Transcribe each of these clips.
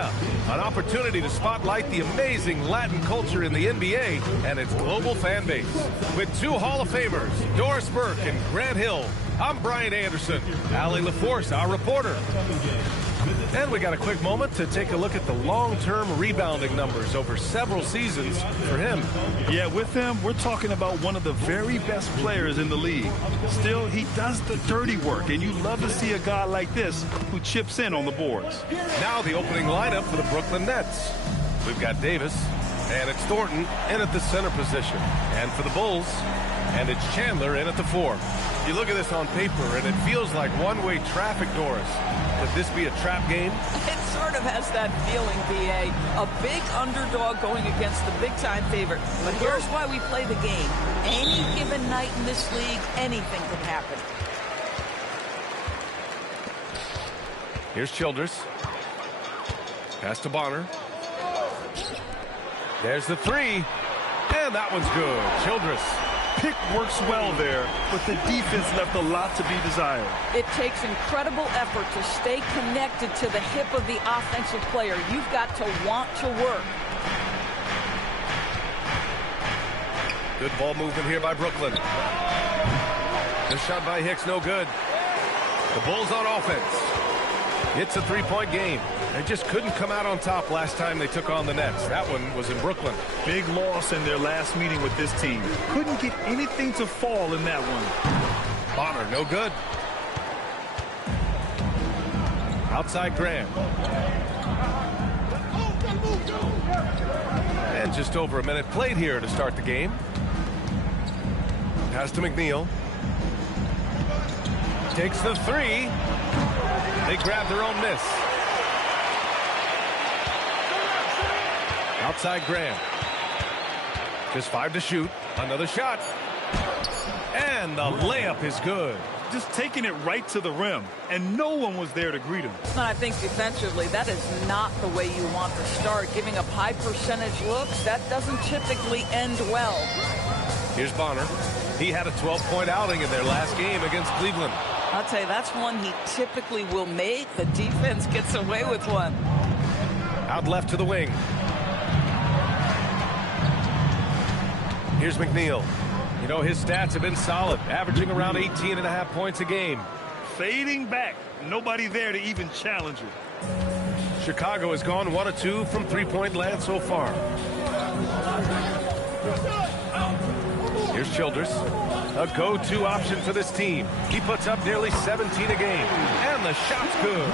Arena, an opportunity to spotlight the amazing Latin culture in the NBA and its global fan base. With two Hall of Famers, Doris Burke and Grant Hill, I'm Brian Anderson. Allie LaForce, our reporter. And we got a quick moment to take a look at the long-term rebounding numbers over several seasons for him. Yeah, with him, we're talking about one of the very best players in the league. Still, he does the dirty work, and you love to see a guy like this who chips in on the boards. Now the opening lineup for the Brooklyn Nets. We've got Davis, and it's Thornton in at the center position. And for the Bulls, and it's Chandler in at the 4. You look at this on paper, and it feels like one-way traffic, Doris. Could this be a trap game? It sort of has that feeling, B.A. A big underdog going against the big-time favorite. But here's why we play the game. Any given night in this league, anything can happen. Here's Childress. Pass to Bonner. There's the 3. And that one's good. Childress. Pick works well there, but the defense left a lot to be desired. It takes incredible effort to stay connected to the hip of the offensive player. You've got to want to work. Good ball movement here by Brooklyn. The shot by Hicks, no good. The Bulls on offense. It's a three-point game. They just couldn't come out on top last time they took on the Nets. That one was in Brooklyn. Big loss in their last meeting with this team. Couldn't get anything to fall in that one. Bonner, no good. Outside Graham. And just over a minute played here to start the game. Pass to McNeil. Takes the 3. They grab their own miss. Outside Graham. Just 5 to shoot. Another shot. And the layup is good. Just taking it right to the rim, and no one was there to greet him. And I think defensively, that is not the way you want to start. Giving up high percentage looks, that doesn't typically end well. Here's Bonner. He had a 12-point outing in their last game against Cleveland. I'll tell you, that's one he typically will make. The defense gets away with one. Out left to the wing. Here's McNeil. You know, his stats have been solid, averaging around 18.5 points a game. Fading back. Nobody there to even challenge it. Chicago has gone 1 of 2 from three-point land so far. Here's Childress. A go-to option for this team. He puts up nearly 17 a game. And the shot's good.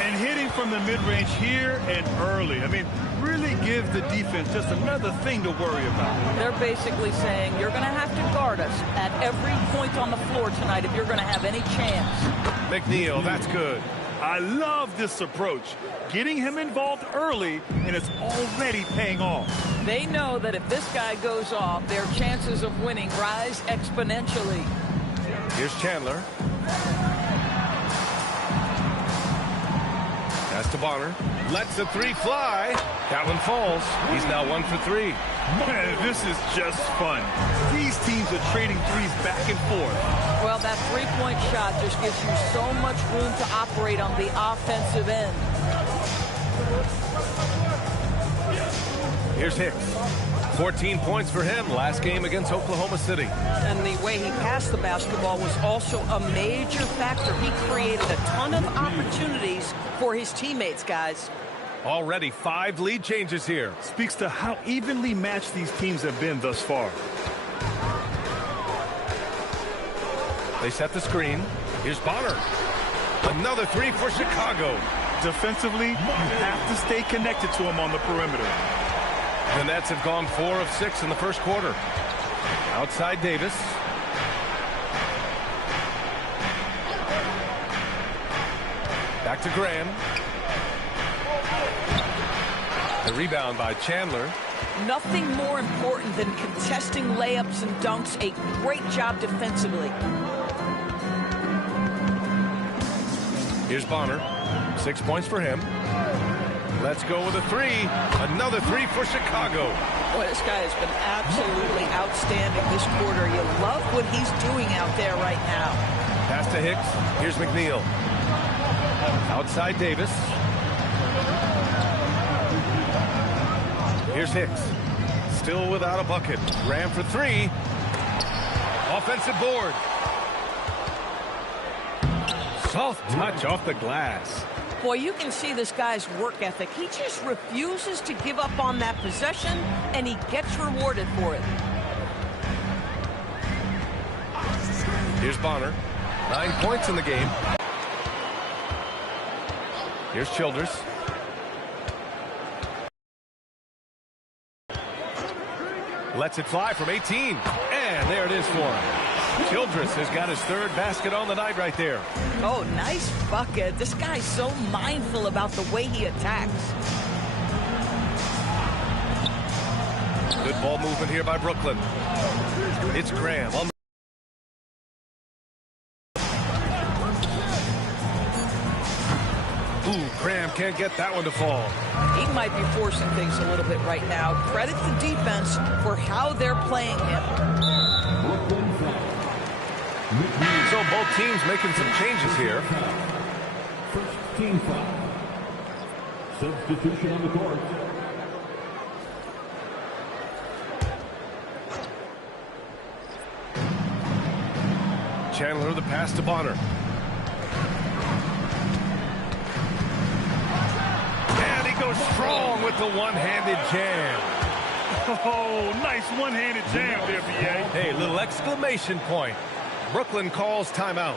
And hitting from the mid-range here and early. I mean, really give the defense just another thing to worry about. They're basically saying you're going to have to guard us at every point on the floor tonight if you're going to have any chance. McNeil, that's good. I love this approach. Getting him involved early, and it's already paying off. They know that if this guy goes off, their chances of winning rise exponentially. Here's Chandler. Pass to Bonner. Lets the 3 fly. That one falls. He's now 1 for 3. Man, this is just fun. These teams are trading threes back and forth. Well, that three-point shot just gives you so much room to operate on the offensive end. Here's Hicks. 14 points for him last game against Oklahoma City. And the way he passed the basketball was also a major factor. He created a ton of opportunities for his teammates, guys. Already 5 lead changes here. Speaks to how evenly matched these teams have been thus far. They set the screen. Here's Bonner. Another 3 for Chicago. Defensively, you have to stay connected to him on the perimeter. The Nets have gone 4 of 6 in the first quarter. Outside Davis. Back to Graham. The rebound by Chandler. Nothing more important than contesting layups and dunks. A great job defensively. Here's Bonner. 6 points for him. Let's go with a 3. Another 3 for Chicago. Boy, this guy has been absolutely outstanding this quarter. You love what he's doing out there right now. Pass to Hicks. Here's McNeil. Outside Davis. Here's Hicks. Still without a bucket. Graham for three. Offensive board. Soft touch off the glass. Boy, you can see this guy's work ethic. He just refuses to give up on that possession, and he gets rewarded for it. Here's Bonner. 9 points in the game. Here's Childress. Lets it fly from 18. And there it is for him. Childress has got his third basket on the night right there. Oh, nice bucket. This guy's so mindful about the way he attacks. Good ball movement here by Brooklyn. It's Graham. Ooh, Graham can't get that one to fall. He might be forcing things a little bit right now. Credit the defense for how they're playing him. So both teams making some changes here. First team foul. Substitution on the court. Chandler the pass to Bonner. And he goes strong with the one-handed jam. Oh, nice one-handed jam there, B.A. Hey, little exclamation point. Brooklyn calls timeout.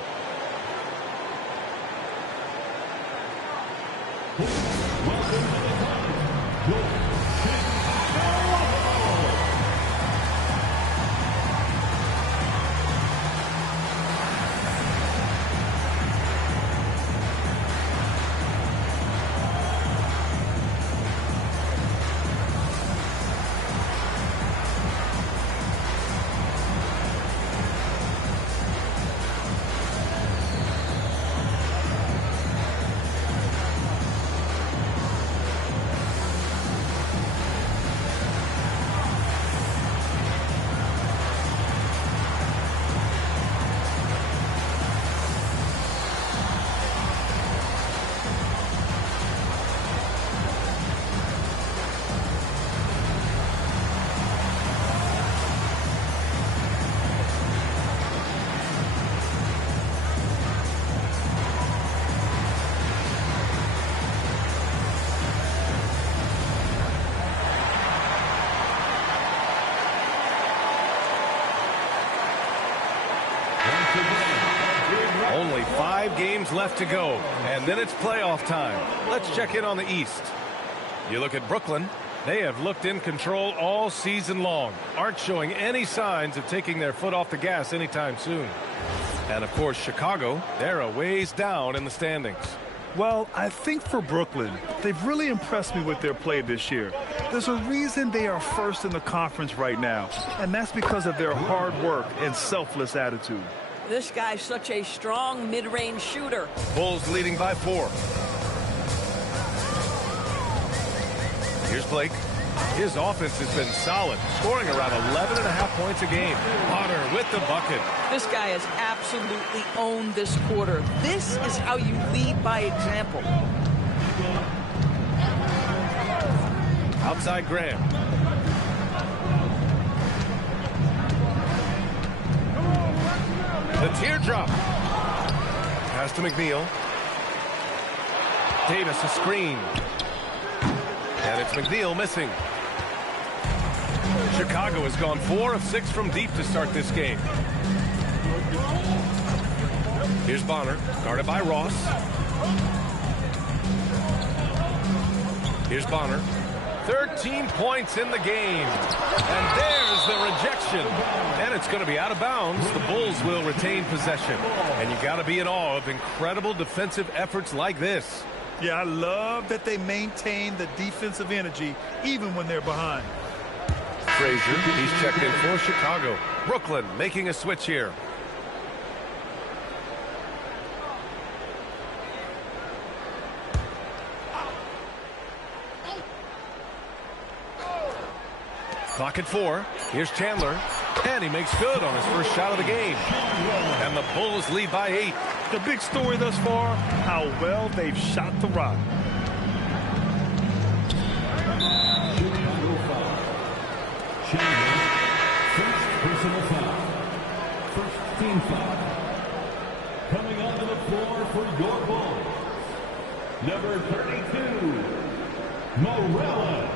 Only 5 games left to go, and then it's playoff time. Let's check in on the East. You look at Brooklyn. They have looked in control all season long. Aren't showing any signs of taking their foot off the gas anytime soon. And, of course, Chicago, they're a ways down in the standings. Well, I think for Brooklyn, they've really impressed me with their play this year. There's a reason they are first in the conference right now, and that's because of their hard work and selfless attitude. This guy's such a strong mid-range shooter. Bulls leading by 4. Here's Blake. His offense has been solid, scoring around 11.5 points a game. Potter with the bucket. This guy has absolutely owned this quarter. This is how you lead by example. Outside Graham. The teardrop. Pass to McNeil. Davis a screen. And it's McNeil missing. Chicago has gone 4 of 6 from deep to start this game. Here's Bonner, guarded by Ross. Here's Bonner. 13 points in the game. And there's the rejection. And it's going to be out of bounds. The Bulls will retain possession. And you got to be in awe of incredible defensive efforts like this. Yeah, I love that they maintain the defensive energy even when they're behind. Frazier, he's checked in for Chicago. Brooklyn making a switch here. Clock at 4. Here's Chandler. And he makes good on his first shot of the game. And the Bulls lead by 8. The big story thus far, how well they've shot the rock. Morales.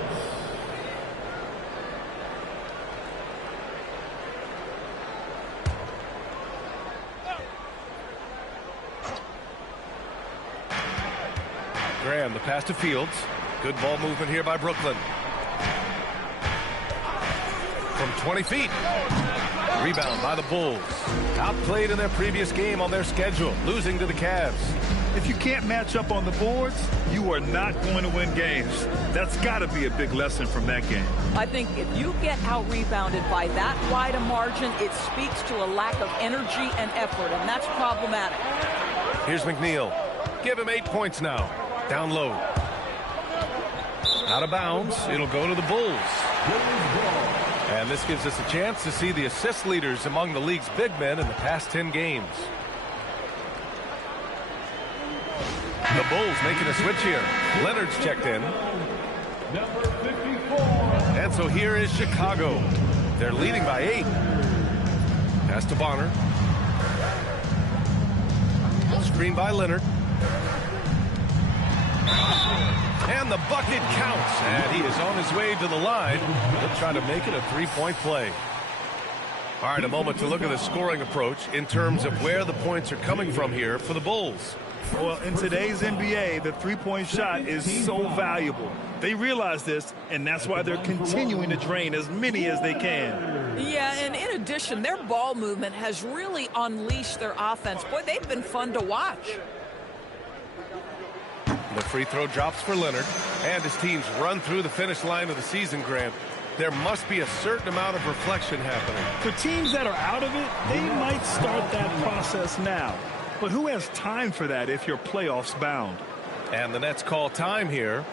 Graham, the pass to Fields. Good ball movement here by Brooklyn. From 20 feet. Rebound by the Bulls. Outplayed in their previous game on their schedule, losing to the Cavs. If you can't match up on the boards, you are not going to win games. That's got to be a big lesson from that game. I think if you get out-rebounded by that wide a margin, it speaks to a lack of energy and effort, and that's problematic. Here's McNeil. Give him 8 points now. Down low. Out of bounds. It'll go to the Bulls. And this gives us a chance to see the assist leaders among the league's big men in the past 10 games. The Bulls making a switch here. Leonard's checked in. Number 54. And so here is Chicago. They're leading by 8. Pass to Bonner. Screen by Leonard. And the bucket counts. And he is on his way to the line. He'll try to make it a three-point play. All right, a moment to look at the scoring approach in terms of where the points are coming from here for the Bulls. Well, in today's NBA, the three-point shot is so valuable. They realize this, and that's why they're continuing to drain as many as they can. Yeah, and in addition, their ball movement has really unleashed their offense. Boy, they've been fun to watch. The free throw drops for Leonard, and his team's run through the finish line of the season, Grant. There must be a certain amount of reflection happening. For teams that are out of it, they might start that process now. But who has time for that if you're playoffs bound? And the Nets call time here.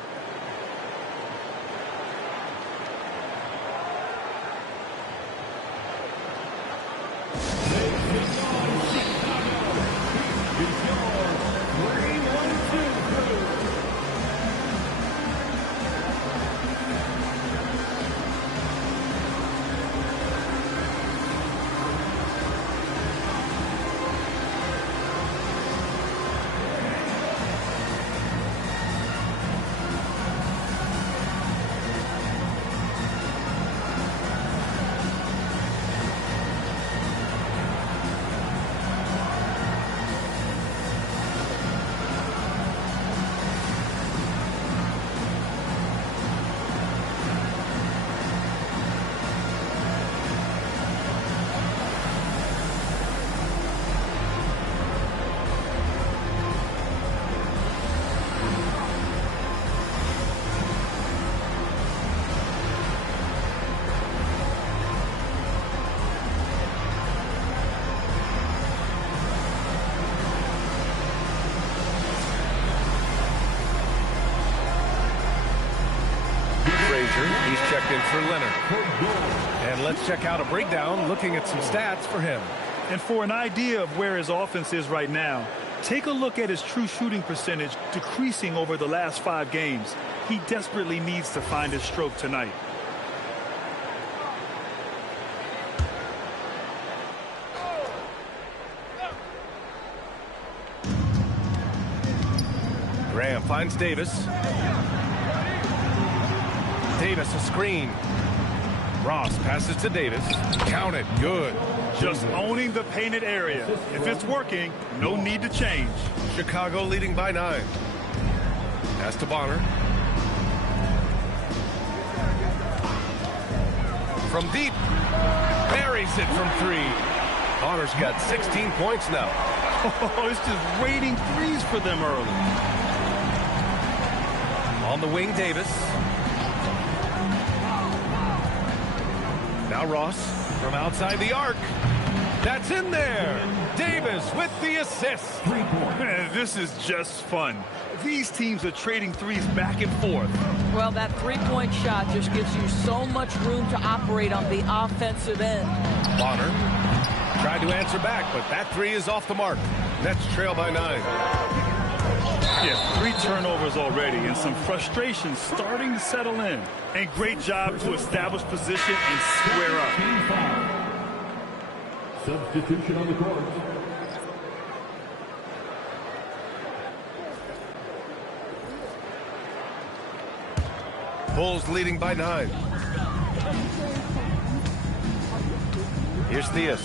He's checked in for Leonard. And let's check out a breakdown looking at some stats for him. And for an idea of where his offense is right now, take a look at his true shooting percentage decreasing over the last 5 games. He desperately needs to find his stroke tonight. Graham finds Davis. Davis a screen. Ross passes to Davis. Count it. Good. Just owning the painted area. If it's working, no need to change. Chicago leading by 9. Pass to Bonner. From deep. Buries it from 3. Bonner's got 16 points now. Oh, it's just raining threes for them early. On the wing, Davis. Now Ross from outside the arc. That's in there. Davis with the assist. Man, this is just fun. These teams are trading threes back and forth. Well, that three-point shot just gives you so much room to operate on the offensive end. Bonner tried to answer back, but that 3 is off the mark. Nets trail by 9. Yeah, 3 turnovers already and some frustration starting to settle in. And great job to establish position and square up. Substitution on the court. Bulls leading by 9. Here's Theus.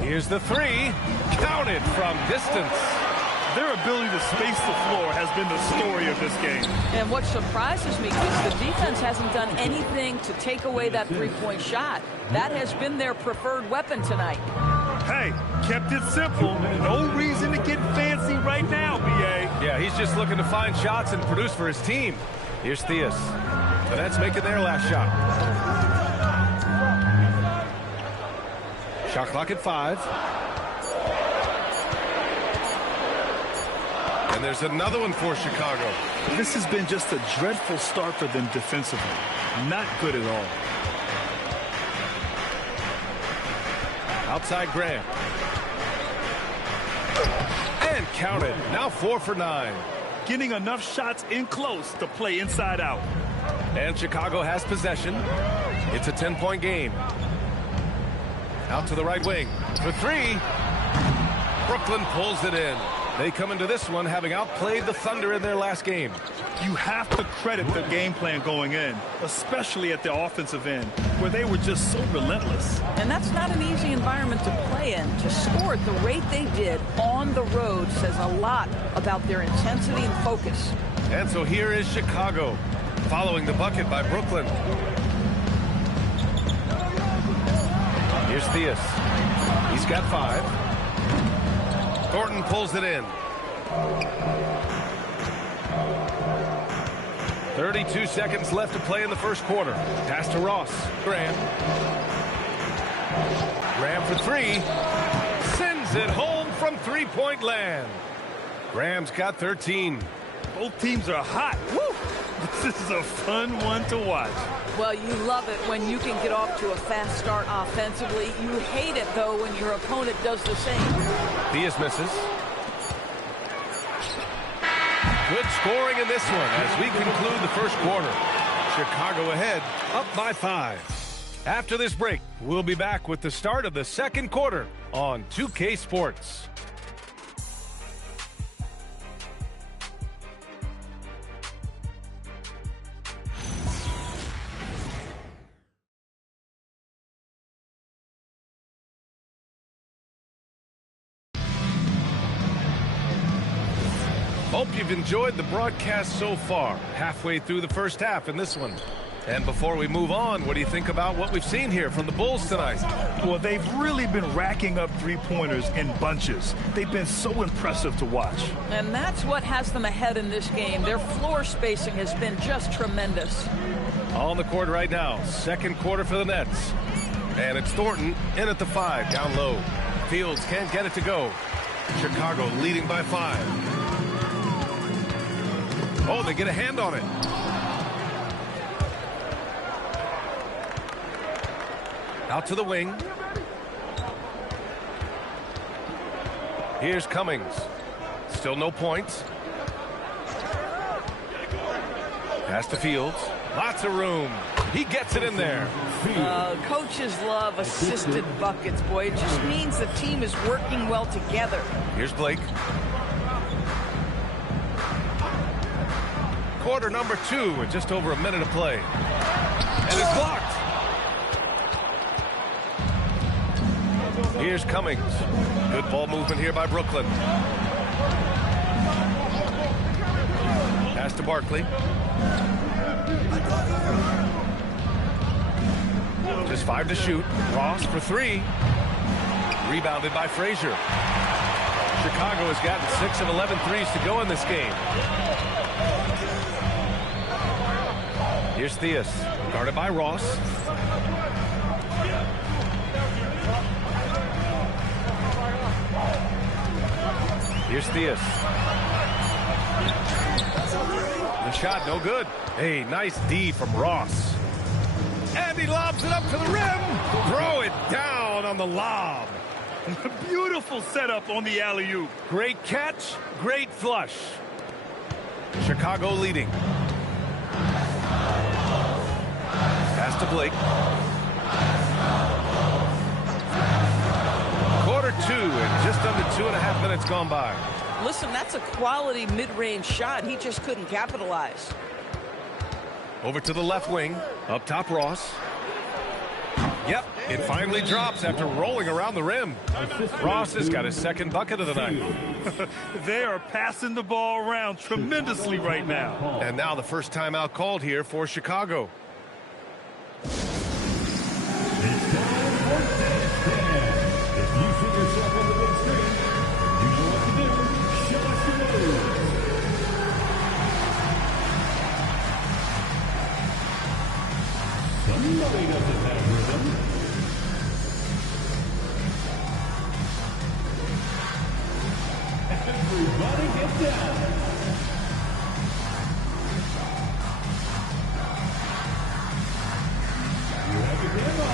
Here's the three. Counted from distance. Their ability to space the floor has been the story of this game. And what surprises me is the defense hasn't done anything to take away that three-point shot. That has been their preferred weapon tonight. Hey, kept it simple. No reason to get fancy right now, B.A. Yeah, he's just looking to find shots and produce for his team. Here's Theus. The Nets making their last shot. Shot clock at 5. And there's another one for Chicago. This has been just a dreadful start for them defensively. Not good at all. Outside Graham. And counted. Now 4 for 9. Getting enough shots in close to play inside out. And Chicago has possession. It's a 10-point game. Out to the right wing. For 3. Brooklyn pulls it in. They come into this one having outplayed the Thunder in their last game. You have to credit the game plan going in, especially at the offensive end, where they were just so relentless. And that's not an easy environment to play in. To score at the rate they did on the road says a lot about their intensity and focus. And so here is Chicago, following the bucket by Brooklyn. Here's Theus. He's got 5. Thornton pulls it in. 32 seconds left to play in the first quarter. Pass to Ross. Graham. Graham for 3. Sends it home from three-point land. Graham's got 13. Both teams are hot. Woo! This is a fun one to watch. Well, you love it when you can get off to a fast start offensively. You hate it, though, when your opponent does the same. Theus misses. Good scoring in this one as we conclude the first quarter. Chicago ahead, up by 5. After this break, we'll be back with the start of the second quarter on 2K Sports. Hope you've enjoyed the broadcast so far. Halfway through the first half in this one. And before we move on, what do you think about what we've seen here from the Bulls tonight? Well, they've really been racking up three-pointers in bunches. They've been so impressive to watch. And that's what has them ahead in this game. Their floor spacing has been just tremendous. On the court right now, second quarter for the Nets. And it's Thornton in at the 5, down low. Fields can't get it to go. Chicago leading by 5. Oh, they get a hand on it. Out to the wing. Here's Cummings. Still no points. Pass to Fields. Lots of room. He gets it in there. Coaches love assisted buckets, boy. It just means the team is working well together. Here's Blake. Quarter number 2 with just over a minute to play. And it's blocked. Here's Cummings. Good ball movement here by Brooklyn. Pass to Barkley. Just 5 to shoot. Ross for 3. Rebounded by Frazier. Chicago has gotten 6 of 11 threes to go in this game. Here's Theus, guarded by Ross. Here's Theus. The shot, no good. Hey, nice D from Ross. And he lobs it up to the rim. Throw it down on the lob. Beautiful setup on the alley-oop. Great catch, great flush. Chicago leading. Pass to Blake. Quarter 2 and just under 2.5 minutes gone by. Listen, that's a quality mid-range shot. He just couldn't capitalize. Over to the left wing. Up top, Ross. Yep, it finally drops after rolling around the rim. Ross has got his second bucket of the night. They are passing the ball around tremendously right now. And now the first timeout called here for Chicago. It's time for Dance Dance. If you see yourself on the big screen, you know what to do. Show us your moves. Somebody doesn't have rhythm. Everybody get down. You have your game on.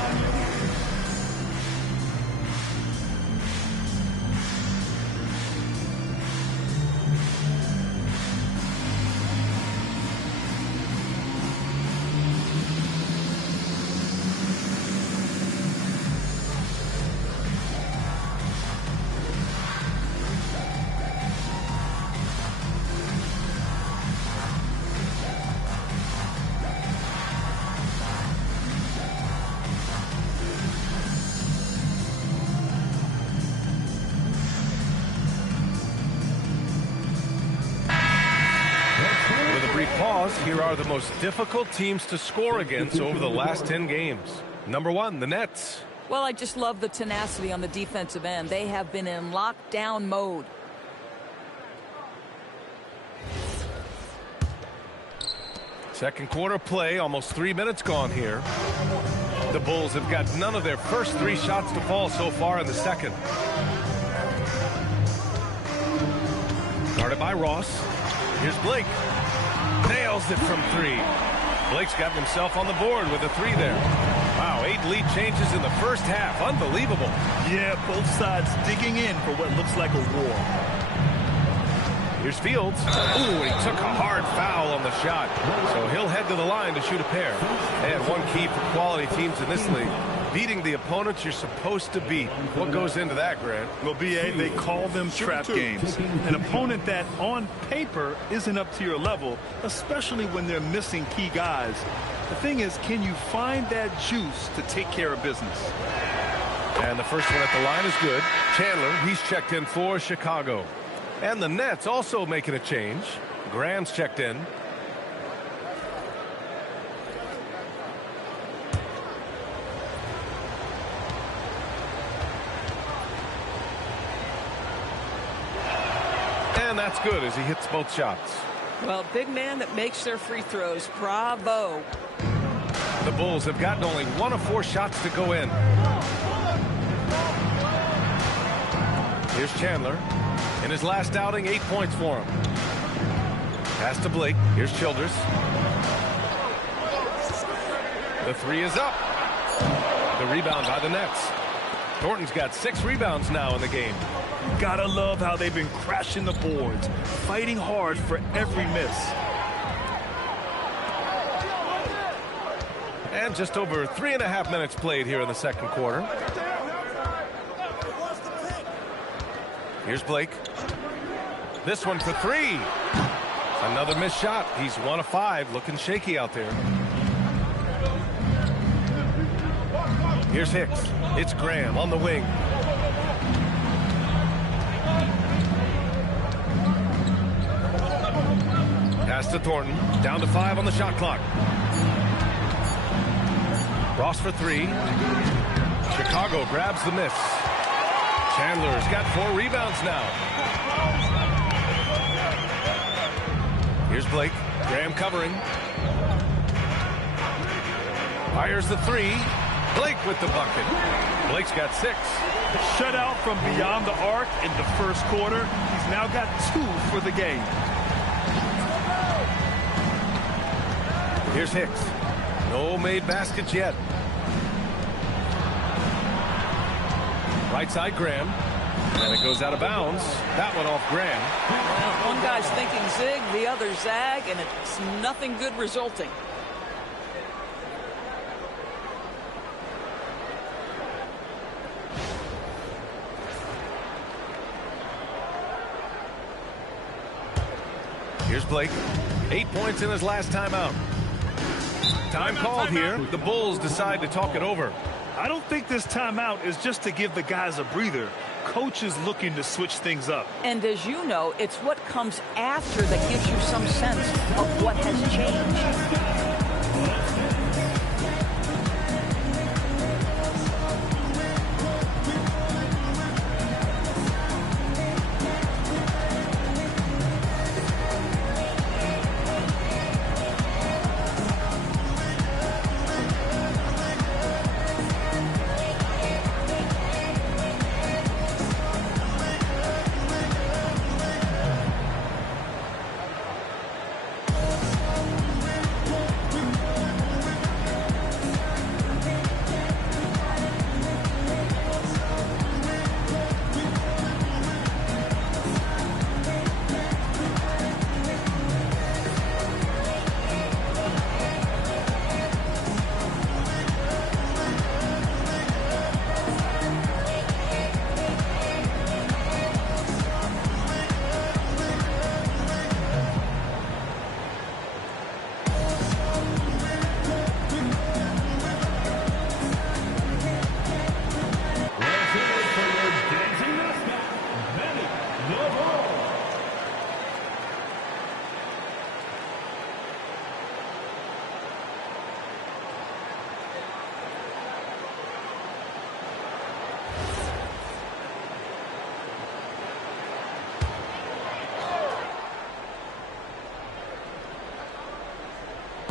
Pause. Here are the most difficult teams to score against over the last 10 games. Number 1, the Nets. Well, I just love the tenacity on the defensive end. They have been in lockdown mode. Second quarter play, almost 3 minutes gone here. The Bulls have got none of their first 3 shots to fall so far in the second. Guarded by Ross. Here's Blake. Nails it from 3. Blake's gotten himself on the board with a 3 there. Wow, 8 lead changes in the first half. Unbelievable. Yeah, both sides digging in for what looks like a war. Here's Fields. Ooh, he took a hard foul on the shot. So he'll head to the line to shoot a pair. And one key for quality teams in this league, beating the opponents you're supposed to beat. What goes into that, Grant? Well, B.A., they call them trap games. An opponent that, on paper, isn't up to your level, especially when they're missing key guys. The thing is, can you find that juice to take care of business? And the first one at the line is good. Chandler, he's checked in for Chicago. And the Nets also making a change. Graham's checked in. And that's good as he hits both shots. Well, big man that makes their free throws. Bravo. The Bulls have gotten only 1 of 4 shots to go in. Here's Chandler. In his last outing, 8 points for him. Pass to Blake. Here's Childress. The 3 is up. The rebound by the Nets. Thornton's got 6 rebounds now in the game. Gotta love how they've been crashing the boards, fighting hard for every miss. And just over 3.5 minutes played here in the second quarter. Here's Blake. This one for 3. Another missed shot. He's 1 of 5. Looking shaky out there. Here's Hicks. It's Graham on the wing. Pass to Thornton. Down to 5 on the shot clock. Ross for 3. Chicago grabs the miss. Chandler's got 4 rebounds now. Here's Blake. Graham covering. Fires the 3. Blake with the bucket. Blake's got 6. Shut out from beyond the arc in the first quarter. He's now got 2 for the game. Here's Hicks. No made baskets yet. Right side, Graham. And it goes out of bounds. That one off Graham. Well, one guy's thinking zig, the other zag, and it's nothing good resulting. Here's Blake. 8 points in his last timeout. Time called here. The Bulls decide to talk it over. I don't think this timeout is just to give the guys a breather. Coach is looking to switch things up. And as you know, it's what comes after that gives you some sense of what has changed.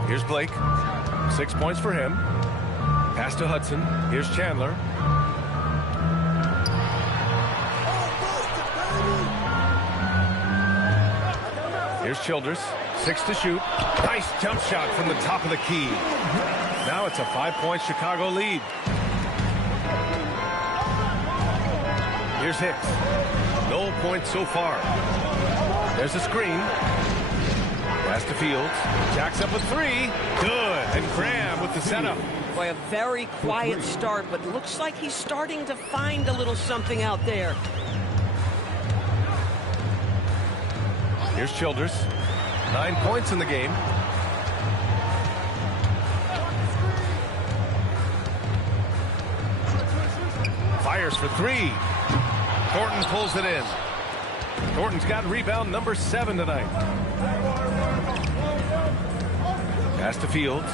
Here's Blake. 6 points for him. Pass to Hudson. Here's Chandler. Here's Childress. 6 to shoot. Nice jump shot from the top of the key. Now it's a 5-point Chicago lead. Here's Hicks. No points so far. There's a screen. Pass to Fields. Jacks up a 3. Good. And Graham with the setup. Boy, a very quiet start, but looks like he's starting to find a little something out there. Here's Childress. 9 points in the game. Fires for 3. Thornton pulls it in. Thornton's got rebound number 7 tonight. Pass to Fields.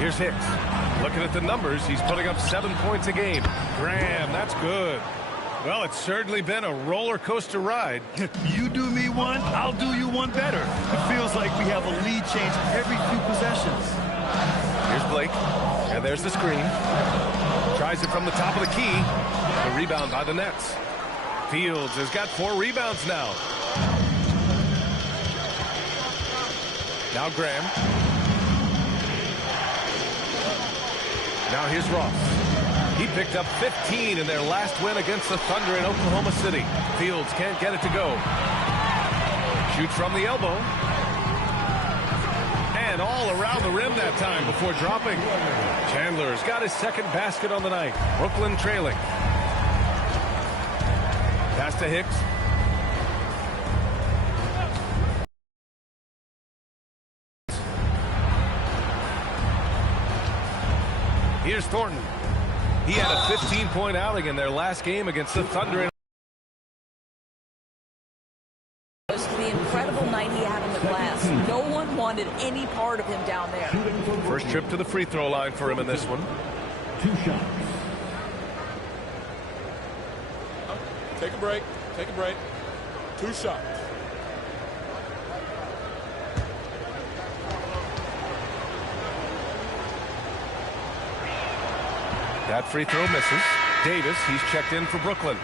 Here's Hicks. Looking at the numbers, he's putting up 7 points a game. Graham, that's good. Well, it's certainly been a roller coaster ride. You do me one, I'll do you one better. It feels like we have a lead change every few possessions. Here's Blake. And there's the screen. Tries it from the top of the key. The rebound by the Nets. Fields has got 4 rebounds now. Now Graham. Now here's Ross. He picked up 15 in their last win against the Thunder in Oklahoma City. Fields can't get it to go. Shoots from the elbow. And all around the rim that time before dropping. Chandler's got his second basket on the night. Brooklyn trailing. Pass to Hicks. Here's Thornton. He had a 15-point outing in their last game against the Thunder. The incredible night he had in the glass. No one wanted any part of him down there. First trip to the free throw line for him in this one. 2 shots. Take a break. Take a break. 2 shots. That free throw misses. Davis, he's checked in for Brooklyn.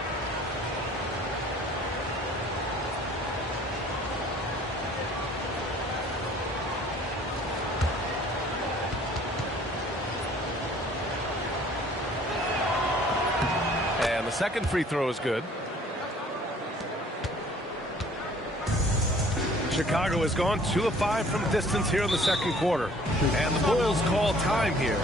And the second free throw is good. Chicago has gone 2 of 5 from distance here in the second quarter. And the Bulls call time here.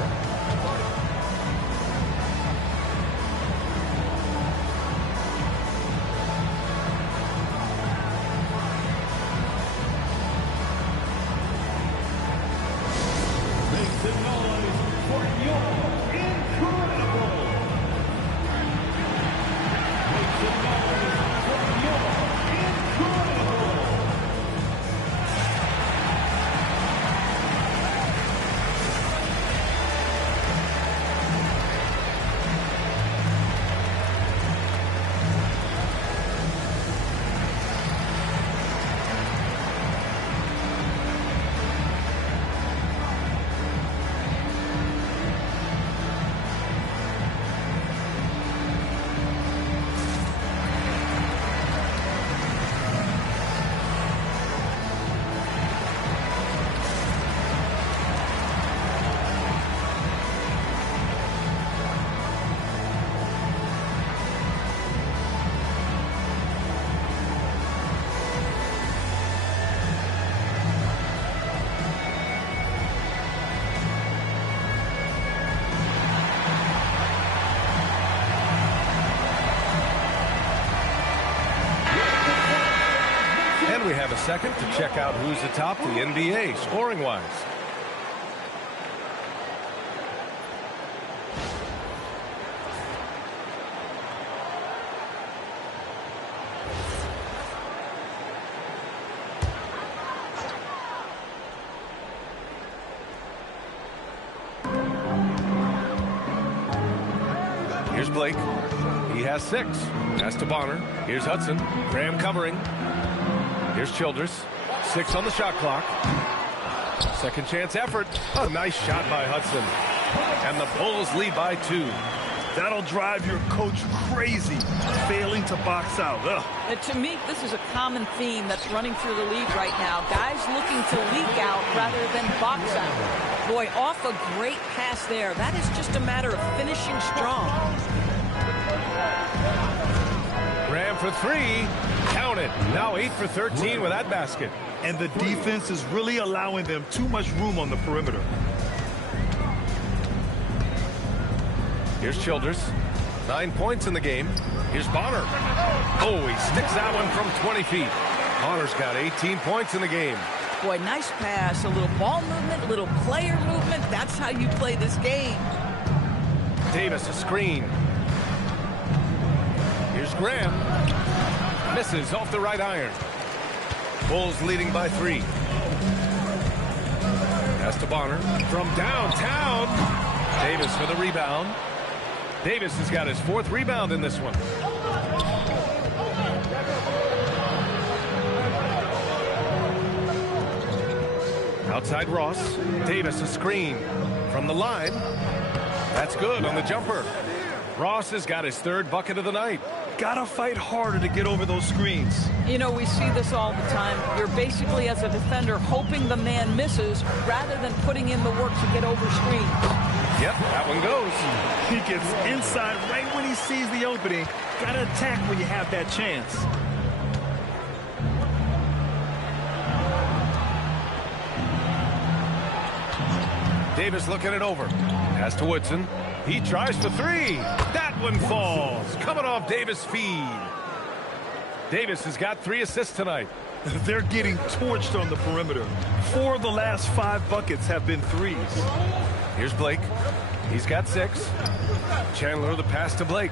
we have a second to check out who's atop the NBA scoring-wise. Here's Blake. He has 6. Pass to Bonner. Here's Hudson. Graham covering. Here's Childress. 6 on the shot clock. Second chance effort. A nice shot by Hudson. And the Bulls lead by 2. That'll drive your coach crazy, failing to box out. To me, this is a common theme that's running through the league right now. Guys looking to leak out rather than box out. Boy, off a great pass there. That is just a matter of finishing strong. Graham for 3. Count it. Now 8 for 13 with that basket. And the defense is really allowing them too much room on the perimeter. Here's Childress. 9 points in the game. Here's Bonner. Oh, he sticks that one from 20 feet. Bonner's got 18 points in the game. Boy, nice pass. A little ball movement, a little player movement. That's how you play this game. Davis, a screen. Here's Graham. Misses off the right iron. Bulls leading by 3. Pass to Bonner. From downtown. Davis for the rebound. Davis has got his 4th rebound in this one. Outside Ross. Davis a screen. From the line. That's good on the jumper. Ross has got his 3rd bucket of the night. Gotta fight harder to get over those screens. You know, we see this all the time. You're basically, as a defender, hoping the man misses rather than putting in the work to get over screens. Yep, that one goes. He gets inside right when he sees the opening. Gotta attack when you have that chance. Davis looking it over. Pass to Woodson. He tries for 3. That one falls. Coming off Davis' feed. Davis has got 3 assists tonight. They're getting torched on the perimeter. 4 of the last 5 buckets have been 3s. Here's Blake. He's got 6. Chandler the pass to Blake.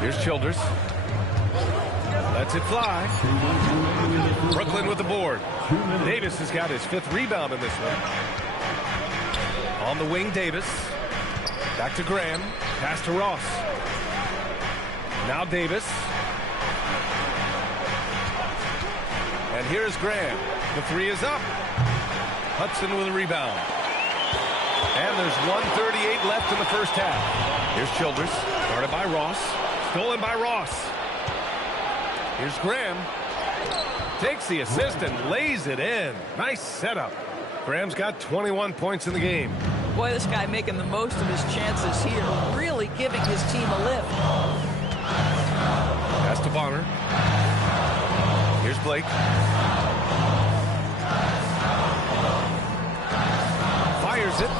Here's Childress. Lets it fly. Brooklyn with the board. Davis has got his 5th rebound in this one. On the wing, Davis. Back to Graham. Pass to Ross. Now Davis. And here's Graham. The 3 is up. Hudson with a rebound. And there's 1:38 left in the first half. Here's Childress. Guarded by Ross. Stolen by Ross. Here's Graham. Takes the assist and lays it in. Nice setup. Graham's got 21 points in the game. Boy, this guy making the most of his chances here. Really giving his team a lift. Pass to Bonner. Here's Blake. Fires it.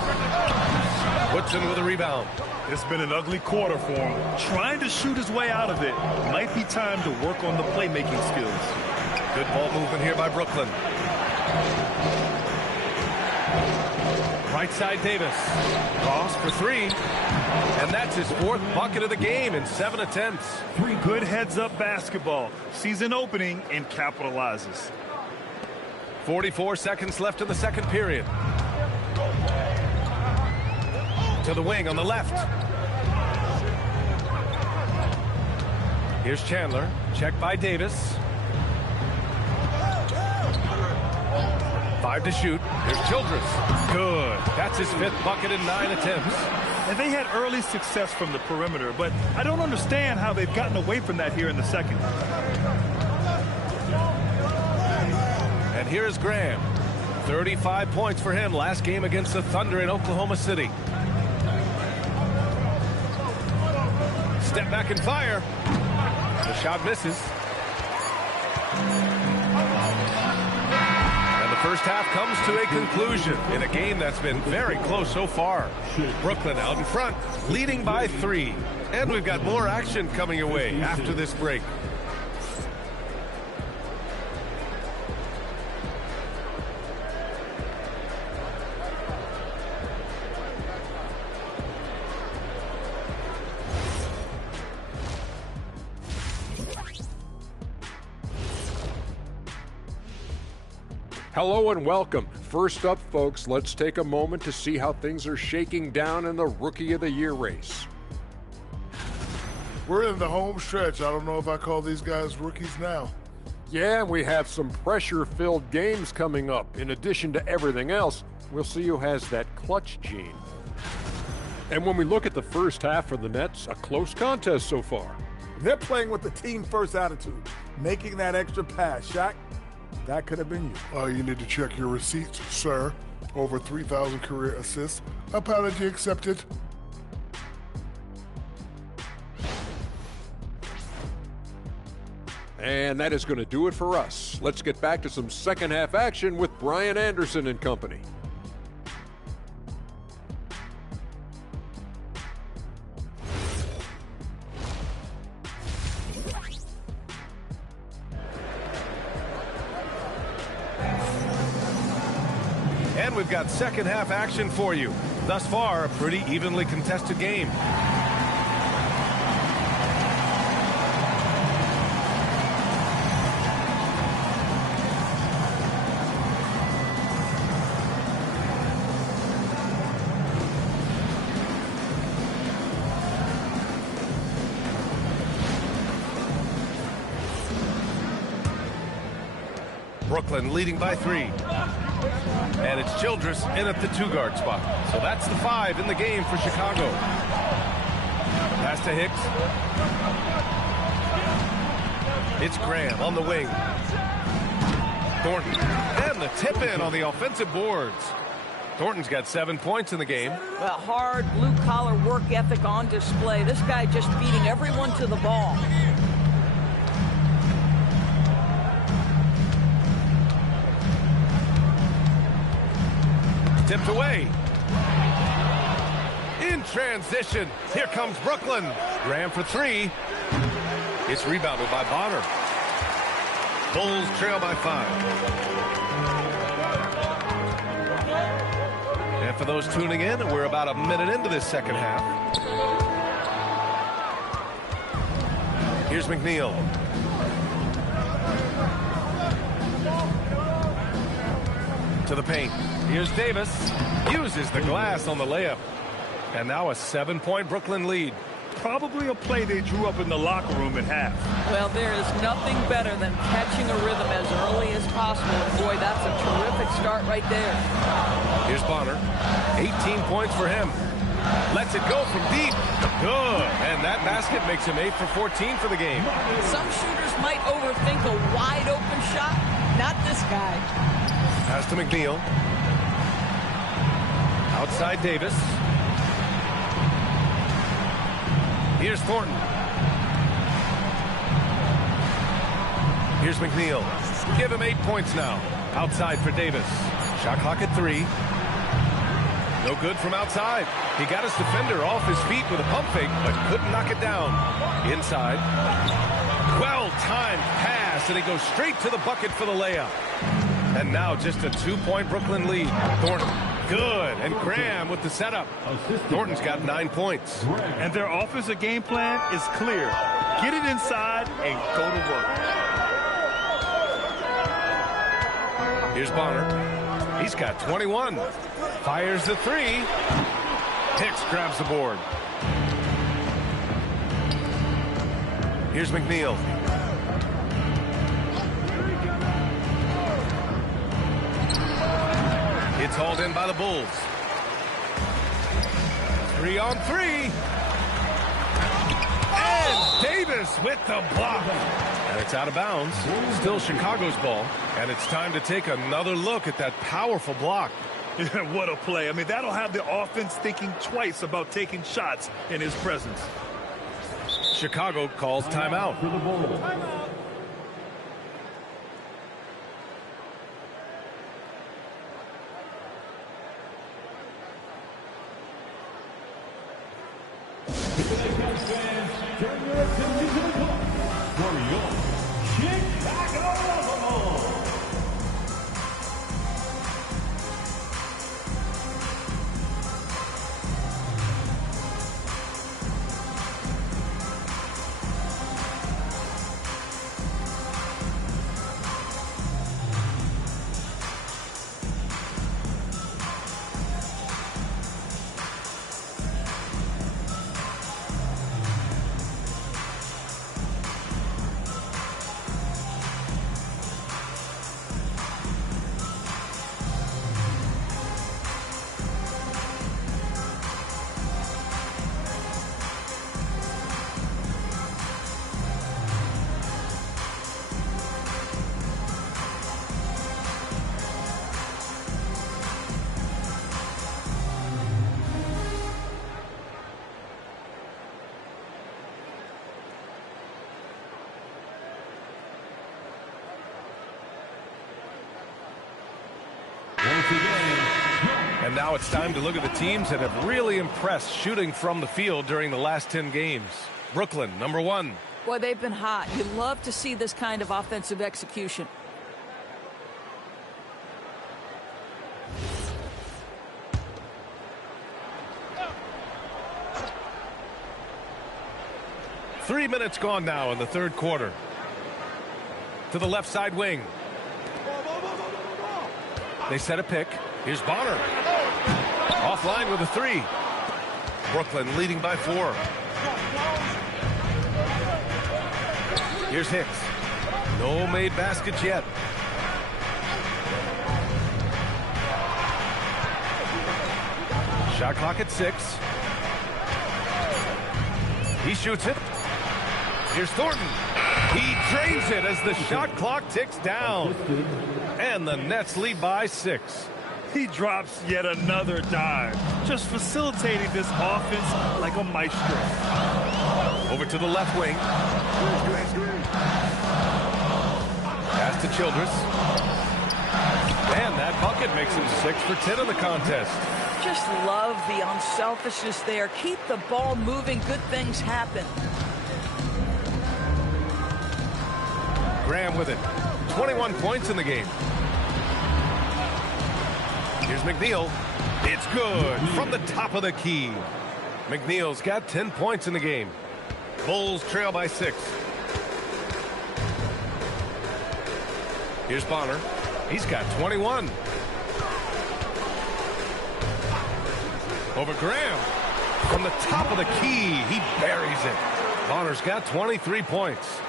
Woodson with a rebound. It's been an ugly quarter for him. Trying to shoot his way out of it. Might be time to work on the playmaking skills. Good ball movement here by Brooklyn. Right side Davis. Ross for 3. And that's his 4th bucket of the game in 7 attempts. Good heads-up basketball. Sees an opening and capitalizes. 44 seconds left in the second period. To the wing on the left. Here's Chandler. Checked by Davis. 5 to shoot. Here's Childress. Good. That's his 5th bucket in 9 attempts. And they had early success from the perimeter, but I don't understand how they've gotten away from that here in the second. And here's Graham. 35 points for him last game against the Thunder in Oklahoma City. Step back and fire. The shot misses. And the first half comes to a conclusion in a game that's been very close so far. Brooklyn out in front, leading by 3. And we've got more action coming your way after this break. Hello and welcome. First up, folks, let's take a moment to see how things are shaking down in the Rookie of the Year race. We're in the home stretch. I don't know if I call these guys rookies now. Yeah, and we have some pressure-filled games coming up. In addition to everything else, we'll see who has that clutch gene. And when we look at the first half for the Nets, a close contest so far. They're playing with the team-first attitude, making that extra pass. Shaq, that could have been you. You need to check your receipts, sir. Over 3,000 career assists. Apology accepted. And that is going to do it for us. Let's get back to some second half action with Brian Anderson and company. And we've got second half action for you. Thus far, a pretty evenly contested game. Brooklyn leading by 3. And it's Childress in at the 2-guard spot. So that's the 5 in the game for Chicago. Pass to Hicks. It's Graham on the wing. Thornton. And the tip in on the offensive boards. Thornton's got 7 points in the game. Well, hard blue-collar work ethic on display. This guy just beating everyone to the ball. Tipped away. In transition. Here comes Brooklyn. Graham for 3. It's rebounded by Bonner. Bulls trail by 5. And for those tuning in, we're about a minute into this second half. Here's McNeil. To the paint. Here's Davis. Uses the glass on the layup. And now a 7-point Brooklyn lead. Probably a play they drew up in the locker room at half. Well, there is nothing better than catching a rhythm as early as possible. And boy, that's a terrific start right there. Here's Bonner. 18 points for him. Lets it go from deep. Good. And that basket makes him 8 for 14 for the game. Some shooters might overthink a wide open shot. Not this guy. Pass to McNeil. Outside Davis. Here's Thornton. Here's McNeil. Give him 8 points now. Outside for Davis. Shot clock at 3. No good from outside. He got his defender off his feet with a pump fake, but couldn't knock it down. Inside. Well-timed pass, and he goes straight to the bucket for the layup. And now just a 2-point Brooklyn lead. Thornton. Good. And Graham with the setup. Thornton's got 9 points. And their offensive game plan is clear. Get it inside and go to work. Here's Bonner. He's got 21. Fires the 3. Hicks grabs the board. Here's McNeil. It's hauled in by the Bulls. 3 on 3. And Davis with the block. And it's out of bounds. Still Chicago's ball. And it's time to take another look at that powerful block. What a play. I mean, that'll have the offense thinking twice about taking shots in his presence. Chicago calls timeout. For the Bulls. Turn your attention to the clock for your Chicago Bulls. And now it's time to look at the teams that have really impressed shooting from the field during the last 10 games. Brooklyn, number 1. Boy, they've been hot. You love to see this kind of offensive execution. Three minutes gone now in the third quarter. To the left side wing. They set a pick. Here's Bonner. Offline with a 3. Brooklyn leading by 4. Here's Hicks. No made baskets yet. Shot clock at 6. He shoots it. Here's Thornton. He drains it as the shot clock ticks down. And the Nets lead by 6. He drops yet another dime, just facilitating this offense like a maestro. Over to the left wing. Pass to Childress. And that bucket makes him 6 for 10 in the contest. Just love the unselfishness there. Keep the ball moving. Good things happen. Graham with it. 21 points in the game. Here's McNeil. It's good from the top of the key. McNeil's got 10 points in the game. Bulls trail by 6. Here's Bonner. He's got 21. Over Graham. From the top of the key, he buries it. Bonner's got 23 points.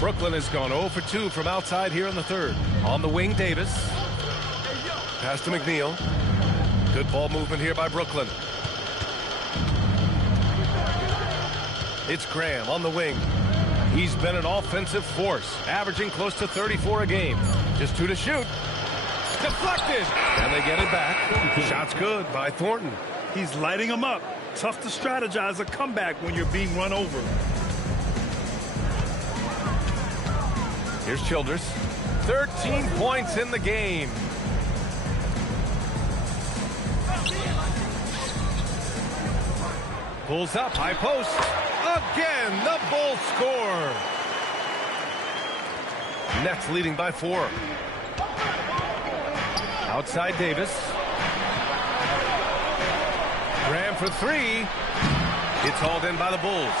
Brooklyn has gone 0 for 2 from outside here in the third. On the wing, Davis. Pass to McNeil. Good ball movement here by Brooklyn. It's Graham on the wing. He's been an offensive force, averaging close to 34 a game. Just 2 to shoot. Deflected. And they get it back. Shot's good by Thornton. He's lighting them up. Tough to strategize a comeback when you're being run over. Here's Childress. 13 points in the game. Pulls up, high post. Again, the Bulls score. Nets leading by 4. Outside Davis. Graham for 3. It's hauled in by the Bulls.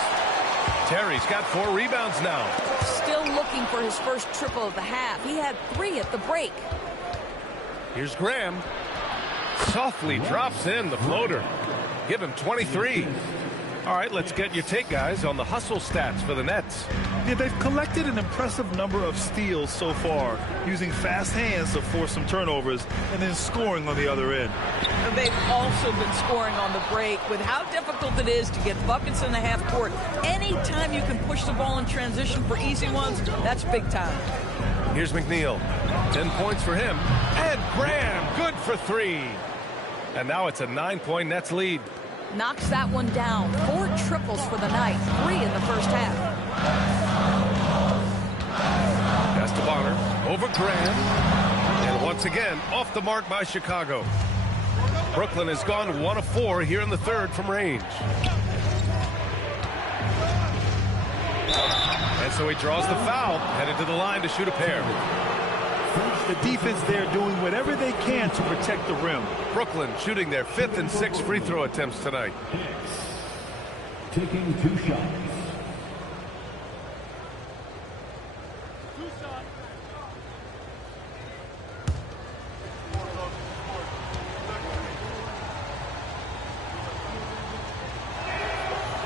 Terry's got 4 rebounds now. Still looking for his first triple of the half. He had 3 at the break. Here's Graham. Softly drops in the floater. Give him 23. All right, let's get your take, guys, on the hustle stats for the Nets. Yeah, they've collected an impressive number of steals so far, using fast hands to force some turnovers and then scoring on the other end. And they've also been scoring on the break. With how difficult it is to get buckets in the half court, anytime you can push the ball in transition for easy ones, that's big time. Here's McNeil. 10 points for him. And Graham, good for 3. And now it's a 9-point Nets lead. Knocks that one down. 4 triples for the night. 3 in the first half. Pass to Bonner. Over Graham. And once again, off the mark by Chicago. Brooklyn has gone 1 of 4 here in the third from range. And so he draws the foul, headed to the line to shoot a pair. The defense there doing whatever they can to protect the rim. Brooklyn shooting their 5th and 6th free throw attempts tonight. Taking 2 shots.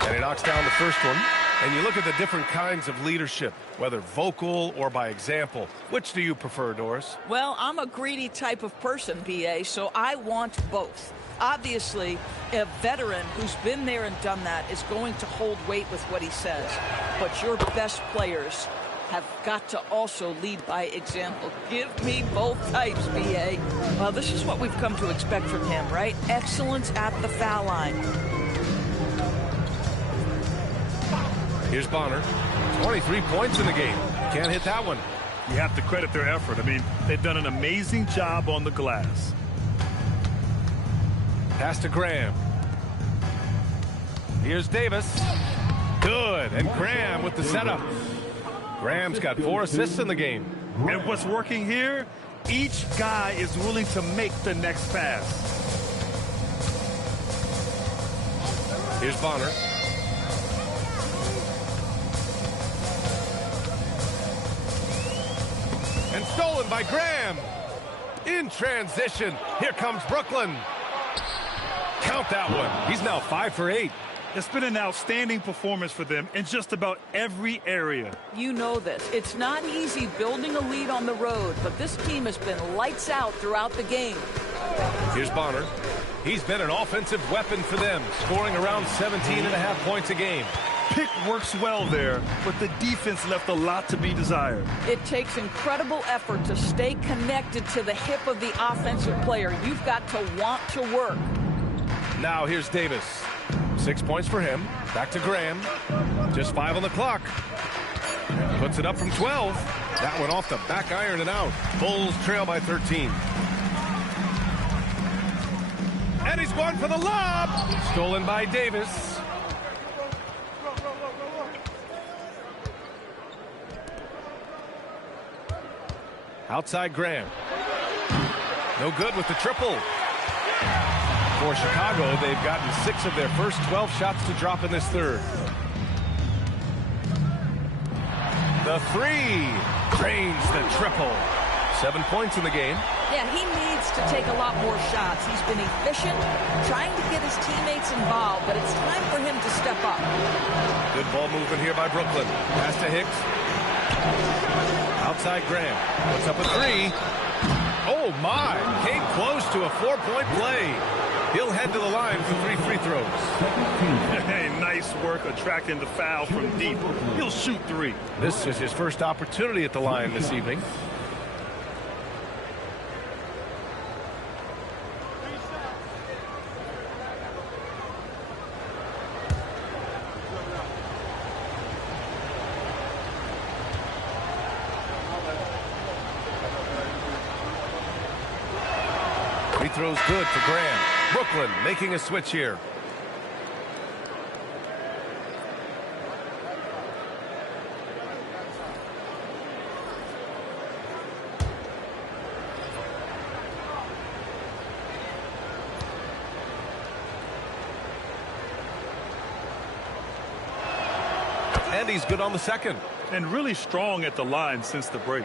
And he knocks down the first one. And you look at the different kinds of leadership, whether vocal or by example. Which do you prefer, Doris? Well, I'm a greedy type of person, B.A., so I want both. Obviously, a veteran who's been there and done that is going to hold weight with what he says. But your best players have got to also lead by example. Give me both types, B.A. Well, this is what we've come to expect from him, right? Excellence at the foul line. Here's Bonner. 23 points in the game. Can't hit that one. You have to credit their effort. I mean, they've done an amazing job on the glass. Pass to Graham. Here's Davis. Good. And Graham with the setup. Graham's got 4 assists in the game. And what's working here? Each guy is willing to make the next pass. Here's Bonner. And stolen by Graham. In transition. Here comes Brooklyn. Count that one. He's now 5 for 8. It's been an outstanding performance for them in just about every area. You know this. It's not easy building a lead on the road, but this team has been lights out throughout the game. Here's Bonner. He's been an offensive weapon for them, scoring around 17.5 points a game. Pick works well there, but the defense left a lot to be desired. It takes incredible effort to stay connected to the hip of the offensive player. You've got to want to work. Now here's Davis. 6 points for him. Back to Graham. Just 5 on the clock. Puts it up from 12. That one off the back iron and out. Bulls trail by 13. And he's going for the lob. Stolen by Davis. Outside Graham. No good with the triple. For Chicago, they've gotten 6 of their first 12 shots to drop in this third. The 3 drains the triple. 7 points in the game. Yeah, he needs to take a lot more shots. He's been efficient, trying to get his teammates involved, but it's time for him to step up. Good ball movement here by Brooklyn. Pass to Hicks. Outside Graham. Puts up a 3. Oh, my. Came close to a 4-point play. He'll head to the line for 3 free throws. Hey, nice work attracting the foul from deep. He'll shoot 3. This is his first opportunity at the line this evening. Free throw's good for Graham. Brooklyn making a switch here. And he's good on the second. And really strong at the line since the break.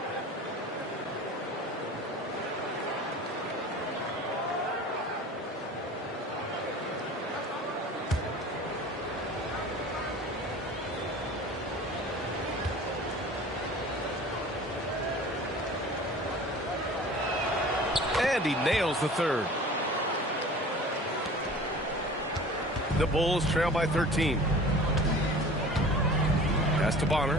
And he nails the third. The Bulls trail by 13. Pass to Bonner.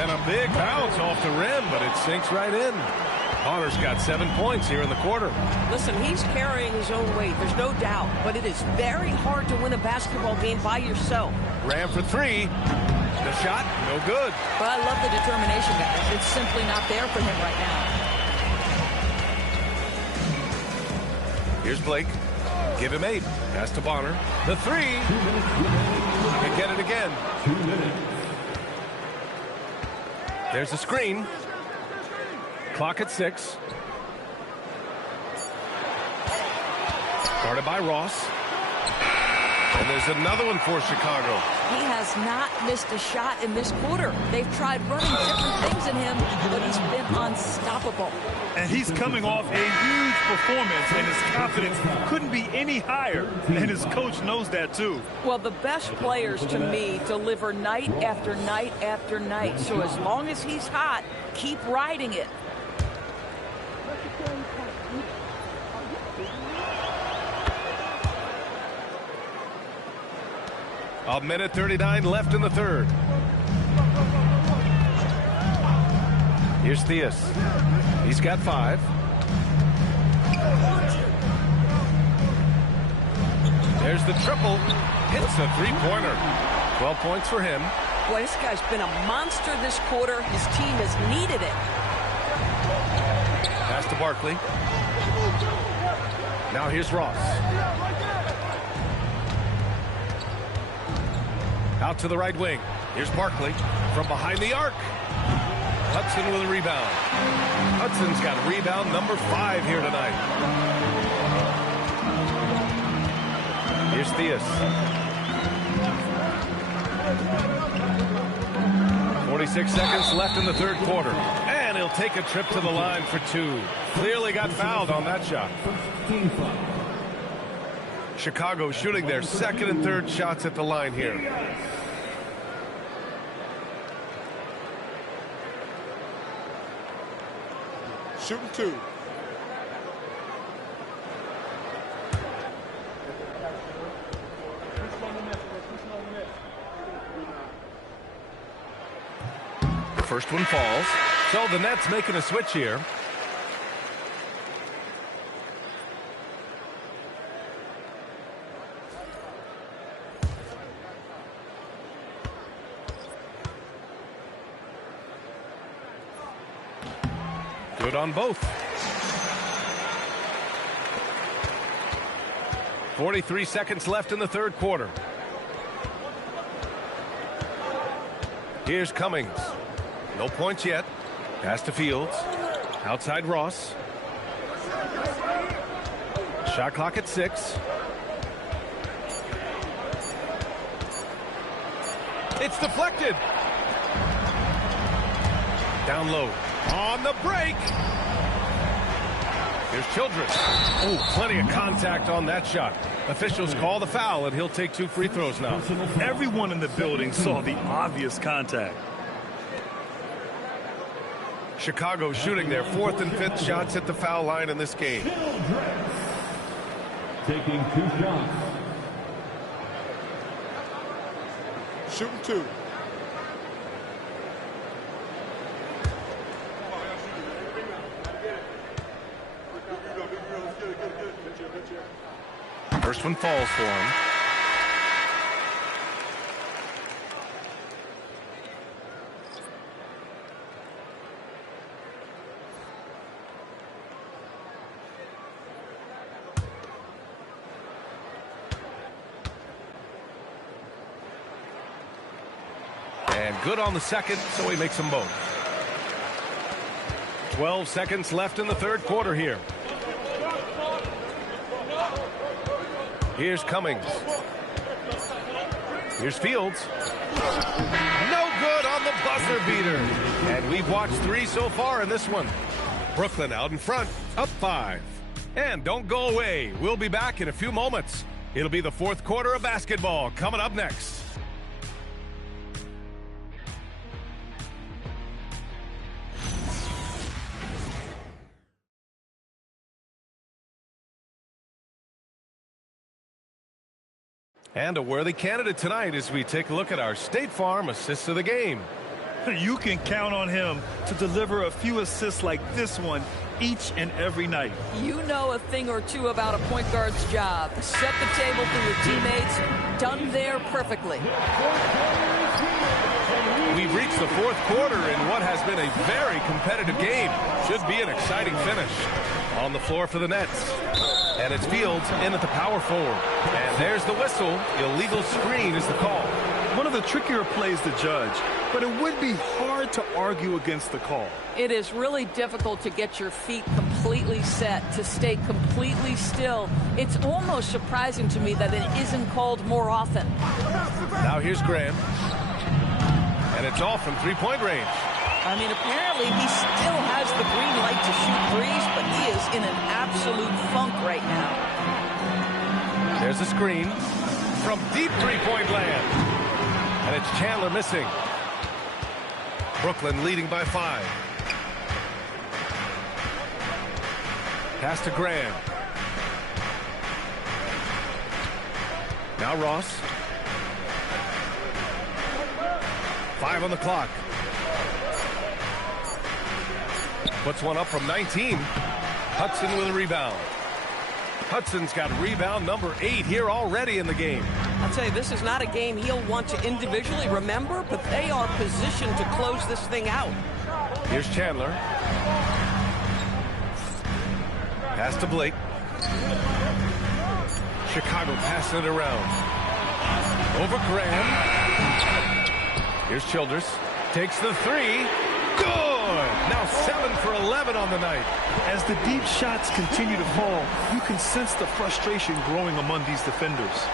And a big bounce off the rim, but it sinks right in. Bonner's got 7 points here in the quarter. Listen, he's carrying his own weight, there's no doubt, but it is very hard to win a basketball game by yourself. Graham for 3. The shot, no good. But I love the determination, guys. It's simply not there for him right now. Here's Blake. Give him 8. Pass to Bonner. The 3. Can get it again. There's a screen. Clock at 6. Guarded by Ross. And there's another one for Chicago. He has not missed a shot in this quarter. They've tried running different things in him, but he's been unstoppable. And he's coming off a huge performance, and his confidence couldn't be any higher. And his coach knows that, too. Well, the best players, to me, deliver night after night after night. So as long as he's hot, keep riding it. A minute 39 left in the third. Here's Theus. He's got 5. There's the triple. Hits a 3-pointer. 12 points for him. Boy, this guy's been a monster this quarter. His team has needed it. Pass to Barkley. Now here's Ross. Out to the right wing. Here's Barkley from behind the arc. Hudson with a rebound. Hudson's got rebound number 5 here tonight. Here's Theus. 46 seconds left in the third quarter. And he'll take a trip to the line for 2. Clearly got fouled on that shot. Chicago shooting their second and third shots at the line here. Shooting 2. The first one falls. So the Nets making a switch here. Good on both. 43 seconds left in the third quarter. Here's Cummings. No points yet. Pass to Fields. Outside Ross. Shot clock at 6. It's deflected. Down low. On the break. Here's Childress. Oh, plenty of contact on that shot. Officials call the foul, and he'll take 2 free throws now. Everyone in the building saw the obvious contact. Chicago shooting their 4th and 5th shots at the foul line in this game. Taking 2 shots. Shooting 2. First one falls for him. And good on the second, so he makes them both. 12 seconds left in the third quarter here. Here's Cummings. Here's Fields. No good on the buzzer beater. And we've watched 3 so far in this one. Brooklyn out in front, up 5. And don't go away. We'll be back in a few moments. It'll be the fourth quarter of basketball coming up next. And a worthy candidate tonight as we take a look at our State Farm assists of the game. You can count on him to deliver a few assists like this one each and every night. You know a thing or two about a point guard's job. Set the table for your teammates. Done there perfectly. We've reached the fourth quarter in what has been a very competitive game. Should be an exciting finish. On the floor for the Nets. And it's Fields in at the power forward. And there's the whistle. Illegal screen is the call. One of the trickier plays to judge, but it would be hard to argue against the call. It is really difficult to get your feet completely set, to stay completely still. It's almost surprising to me that it isn't called more often. Now here's Graham. And it's off from three-point range. I mean, apparently he still has the green light to shoot threes, but he is in an absolute funk right now. There's a screen from deep three-point land. And it's Chandler missing. Brooklyn leading by 5. Pass to Graham. Now Ross. 5 on the clock. Puts one up from 19. Hudson with a rebound. Hudson's got rebound number 8 here already in the game. I'll tell you, this is not a game he'll want to individually remember, but they are positioned to close this thing out. Here's Chandler. Pass to Blake. Chicago passing it around. Over Graham. Here's Childress. Takes the 3. Good! Now 7 for 11 on the night. As the deep shots continue to fall, you can sense the frustration growing among these defenders.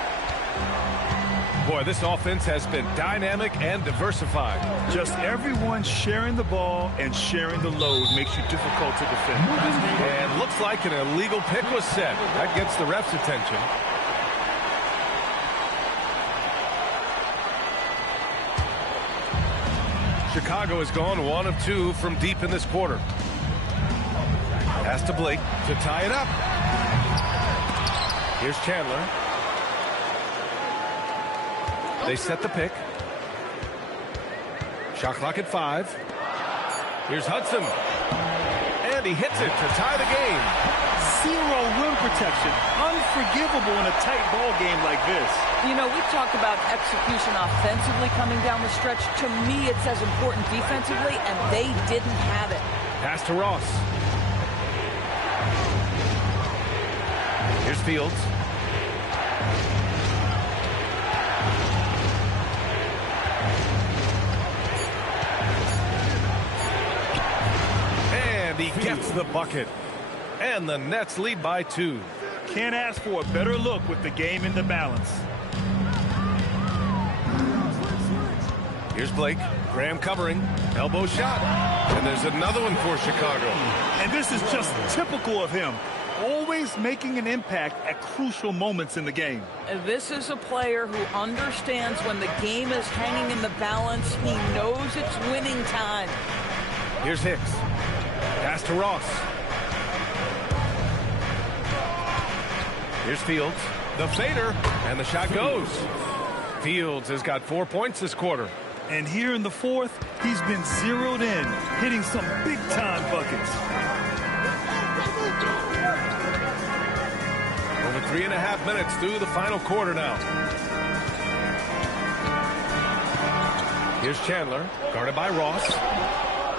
Boy, this offense has been dynamic and diversified. Just everyone sharing the ball and sharing the load makes you difficult to defend. And looks like an illegal pick was set. That gets the ref's attention. Chicago has gone 1 of 2 from deep in this quarter. Pass to Blake to tie it up. Here's Chandler. They set the pick. Shot clock at 5. Here's Hudson. And he hits it to tie the game. 0 rim protection. Unforgivable in a tight ball game like this. You know, we talked about execution offensively coming down the stretch. To me, it's as important defensively, and they didn't have it. Pass to Ross. Here's Fields. And he gets the bucket. And the Nets lead by 2. Can't ask for a better look with the game in the balance. Here's Blake. Graham covering. Elbow shot. And there's another one for Chicago. And this is just typical of him. Always making an impact at crucial moments in the game. This is a player who understands when the game is hanging in the balance. He knows it's winning time. Here's Hicks. Pass to Ross. Here's Fields. The fader. And the shot goes. Fields has got 4 points this quarter. And here in the fourth, he's been zeroed in, hitting some big-time buckets. Over 3.5 minutes through the final quarter now. Here's Chandler, guarded by Ross.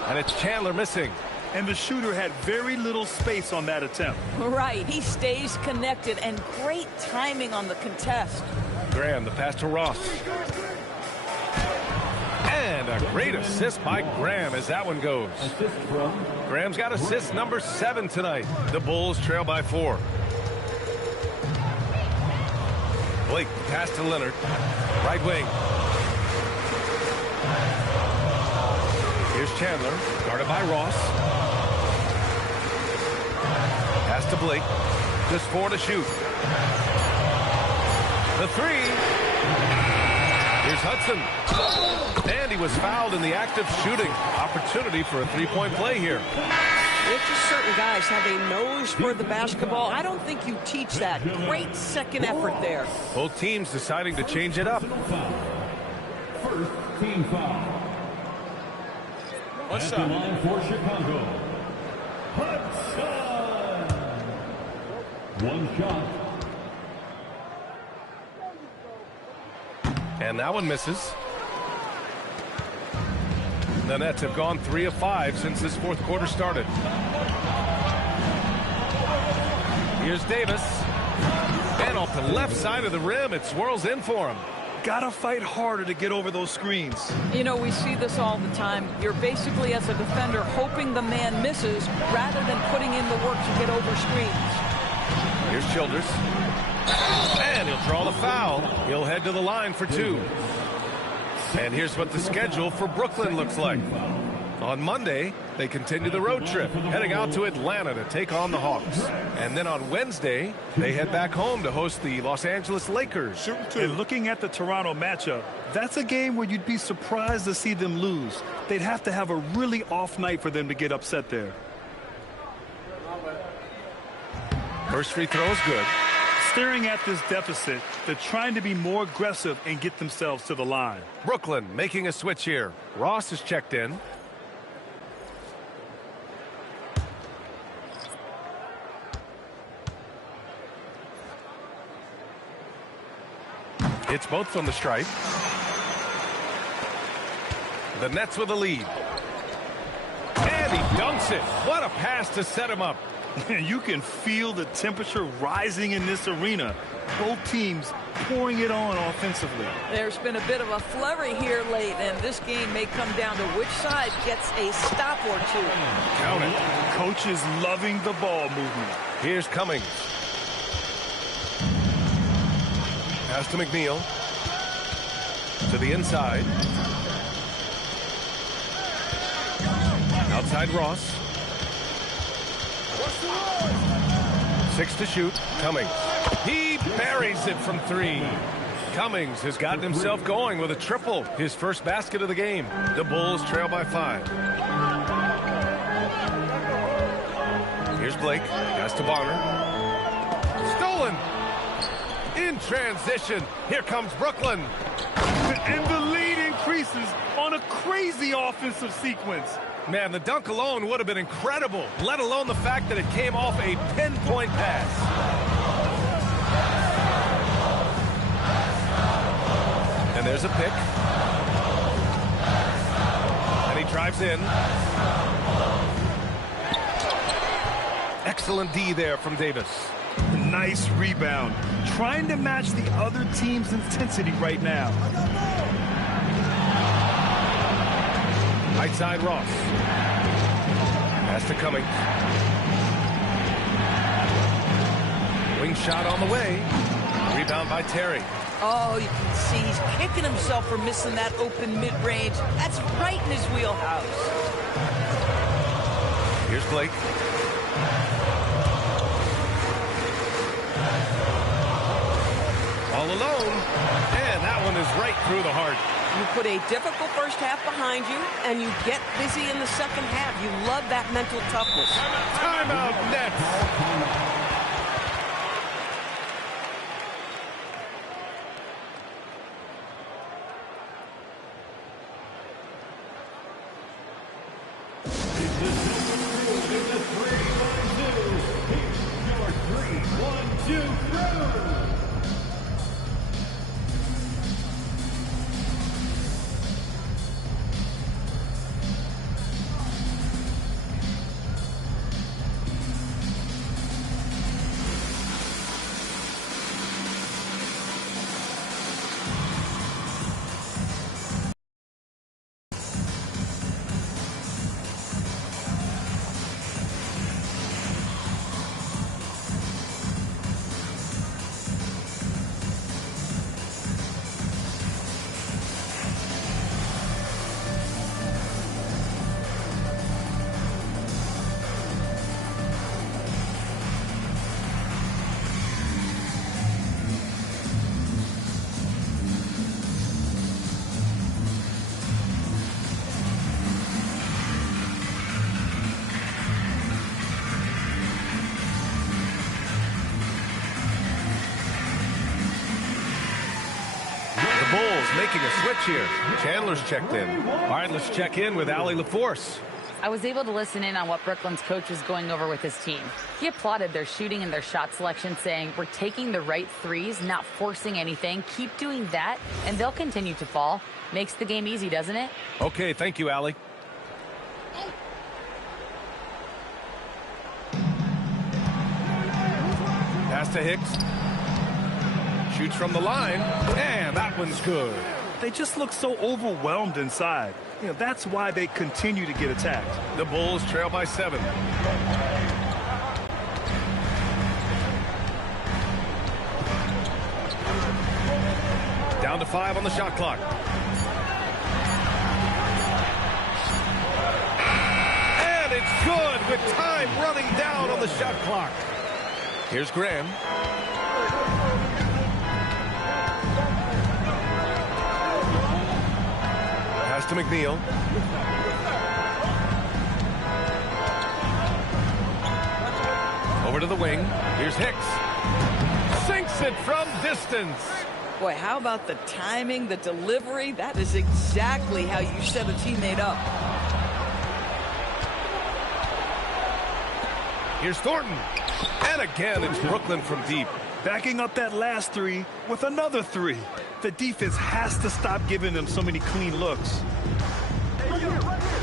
And it's Chandler missing. And the shooter had very little space on that attempt. Right, he stays connected, and great timing on the contest. Graham, the pass to Ross. And a great assist by Graham as that one goes. Graham's got assist number 7 tonight. The Bulls trail by 4. Blake, pass to Leonard. Right wing. Here's Chandler, guarded by Ross. Pass to Blake. Just 4 to shoot. The 3. Here's Hudson. And he was fouled in the act of shooting. Opportunity for a 3-point play here. It's just certain guys have a nose for the basketball. I don't think you teach that. Great second effort there. Both teams deciding to change it up. First team foul. What's At up? the line for Chicago, Hudson. One shot. And that one misses. The Nets have gone 3 of 5 since this fourth quarter started. Here's Davis. And off the left side of the rim, it swirls in for him. Gotta fight harder to get over those screens. You know, we see this all the time. You're basically, as a defender, hoping the man misses rather than putting in the work to get over screens. Here's Childress. And he'll draw the foul. He'll head to the line for 2. And here's what the schedule for Brooklyn looks like. On Monday, they continue the road trip, heading out to Atlanta to take on the Hawks. And then on Wednesday, they head back home to host the Los Angeles Lakers. And looking at the Toronto matchup, that's a game where you'd be surprised to see them lose. They'd have to have a really off night for them to get upset there. First free throw is good. Staring at this deficit, they're trying to be more aggressive and get themselves to the line. Brooklyn making a switch here. Ross is checked in. Hits both from the stripe. The Nets with a lead. And he dunks it. What a pass to set him up. You can feel the temperature rising in this arena. Both teams pouring it on offensively. There's been a bit of a flurry here late, and this game may come down to which side gets a stop or two. Count it. Coach is loving the ball movement. Here's Cummings. Pass to McNeil. To the inside. Outside Ross. 6 to shoot. Cummings. He buries it from 3. Cummings has gotten himself going with a triple. His first basket of the game. The Bulls trail by 5. Here's Blake. Pass to Bonner. Stolen. In transition. Here comes Brooklyn. And the lead increases on a crazy offensive sequence. Man, the dunk alone would have been incredible, let alone the fact that it came off a pinpoint pass. And there's a pick. And he drives in. Excellent D there from Davis. Nice rebound. Trying to match the other team's intensity right now. Right side Ross. Pass to Cummings. Wing shot on the way. Rebound by Terry. Oh, you can see he's kicking himself for missing that open mid-range. That's right in his wheelhouse. Here's Blake. All alone. And that one is right through the heart. You put a difficult first half behind you, and you get busy in the second half. You love that mental toughness. Timeout, Nets. Making a switch here. Chandler's checked in. All right, let's check in with Allie LaForce. I was able to listen in on what Brooklyn's coach was going over with his team. He applauded their shooting and their shot selection, saying, "We're taking the right threes, not forcing anything. Keep doing that, and they'll continue to fall." Makes the game easy, doesn't it? Okay, thank you, Allie. Pass to Hicks. Shoots from the line, and that one's good. They just look so overwhelmed inside. You know, that's why they continue to get attacked. The Bulls trail by 7. Down to 5 on the shot clock. And it's good with time running down on the shot clock. Here's Graham. Pass to McNeil. Over to the wing. Here's Hicks. Sinks it from distance. Boy, how about the timing, the delivery? That is exactly how you set a teammate up. Here's Thornton. And again, it's Brooklyn from deep. Backing up that last three with another three. The defense has to stop giving them so many clean looks.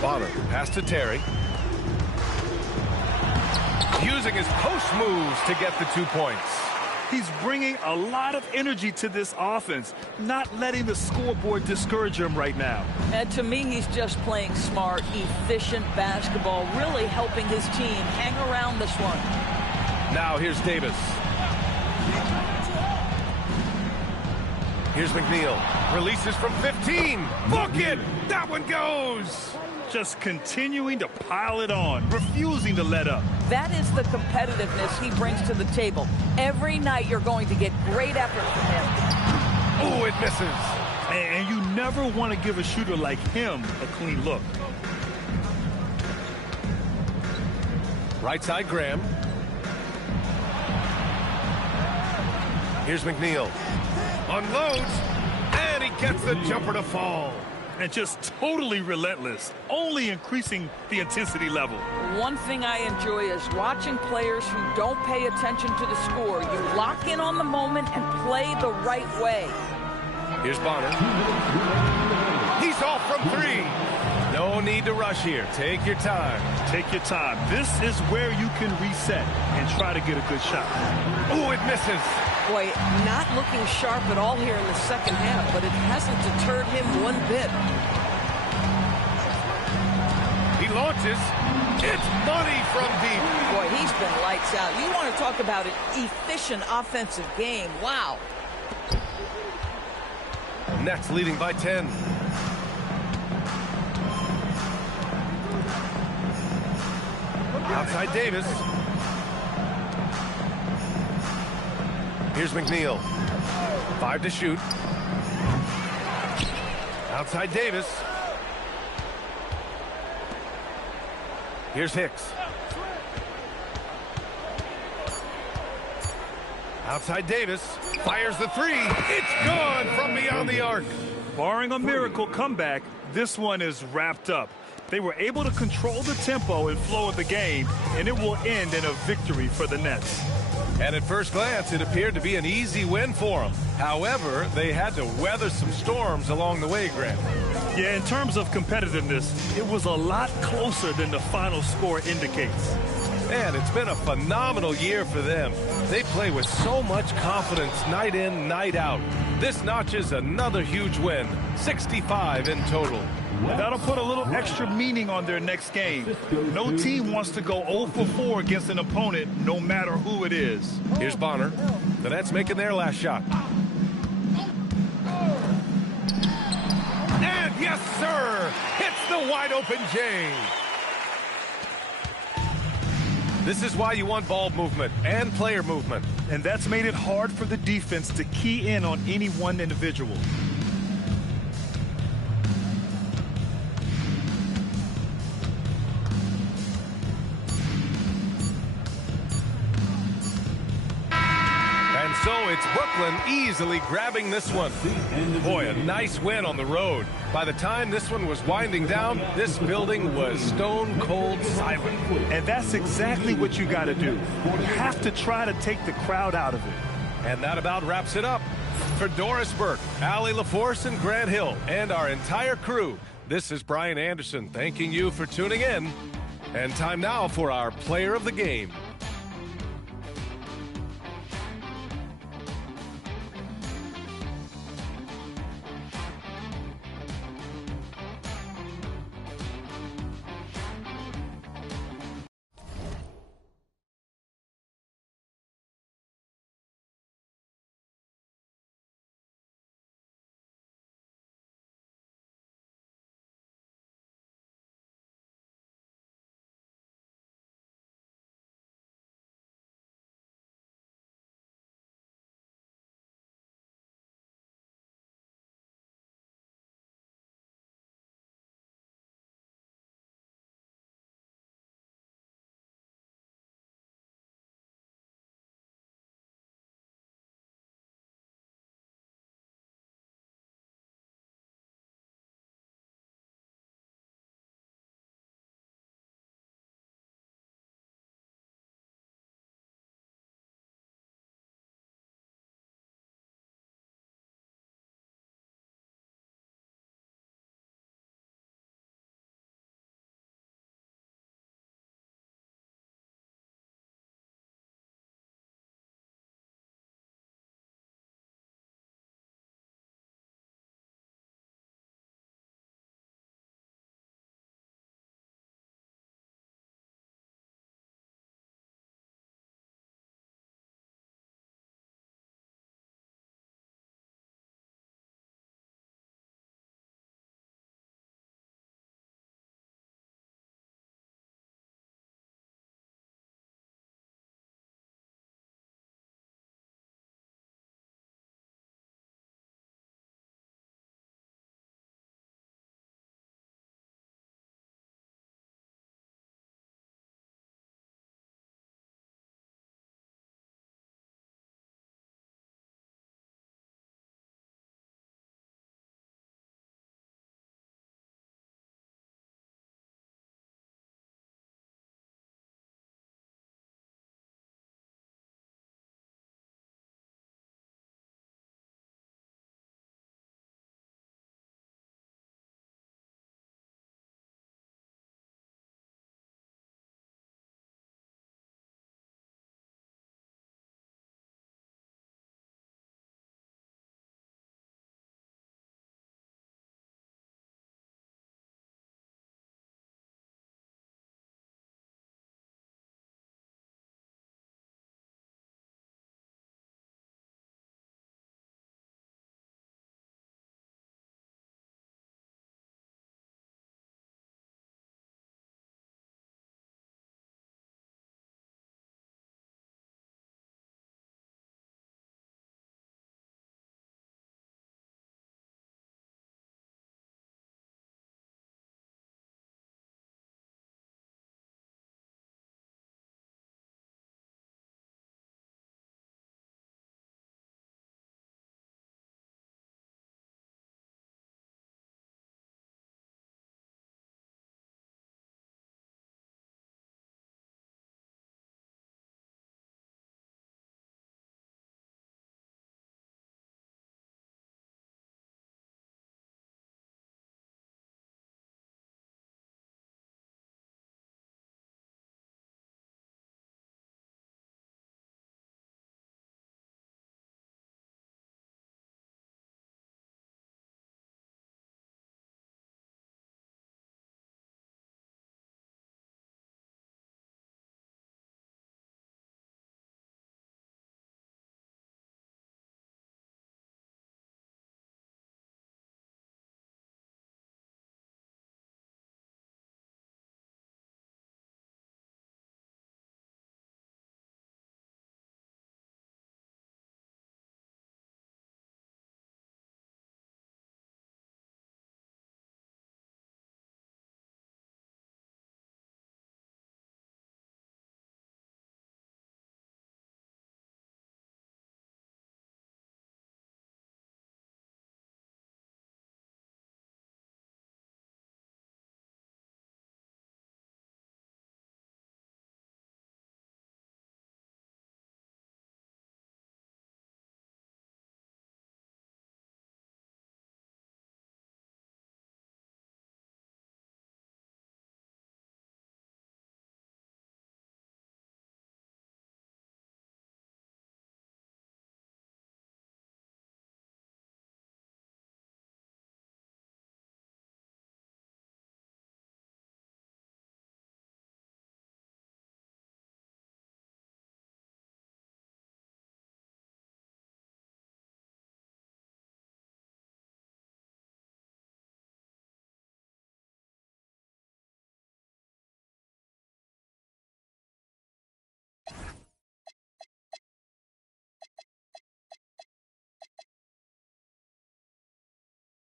Bonner, pass to Terry. Using his post moves to get the 2 points. He's bringing a lot of energy to this offense, not letting the scoreboard discourage him right now. And to me, he's just playing smart, efficient basketball, really helping his team hang around this one. Now here's Davis. Here's McNeil. Releases from 15. Book it! That one goes! Just continuing to pile it on, refusing to let up. That is the competitiveness he brings to the table. Every night you're going to get great effort from him. Oh, it misses. And you never want to give a shooter like him a clean look. Right side, Graham. Here's McNeil. Unloads, and he gets the jumper to fall. And just totally relentless, only increasing the intensity level. One thing I enjoy is watching players who don't pay attention to the score. You lock in on the moment and play the right way. Here's Bonner. He's off from 3. No need to rush here. Take your time. Take your time. This is where you can reset and try to get a good shot. Oh, it misses. Boy, not looking sharp at all here in the second half, but it hasn't deterred him one bit. He launches. It's money from deep. Boy, he's been lights out. You want to talk about an efficient offensive game. Wow. Nets leading by 10. Outside Davis. Here's McNeil. 5 to shoot. Outside Davis. Here's Hicks. Outside Davis. Fires the 3. It's gone from beyond the arc. Barring a miracle comeback, this one is wrapped up. They were able to control the tempo and flow of the game, and it will end in a victory for the Nets. And at first glance, it appeared to be an easy win for them. However, they had to weather some storms along the way, Grant. Yeah, in terms of competitiveness, it was a lot closer than the final score indicates. Man, it's been a phenomenal year for them. They play with so much confidence night in, night out. This notches another huge win, 65 in total. And that'll put a little extra meaning on their next game. No team wants to go 0 for 4 against an opponent, no matter who it is. Here's Bonner. The Nets making their last shot. And yes, sir! Hits the wide-open J. This is why you want ball movement and player movement. And that's made it hard for the defense to key in on any one individual. So it's Brooklyn easily grabbing this one. Boy, a nice win on the road. By the time this one was winding down, this building was stone cold silent. And that's exactly what you got to do. You have to try to take the crowd out of it. And that about wraps it up. For Doris Burke, Allie LaForce, and Grant Hill, and our entire crew, this is Brian Anderson thanking you for tuning in. And time now for our Player of the Game.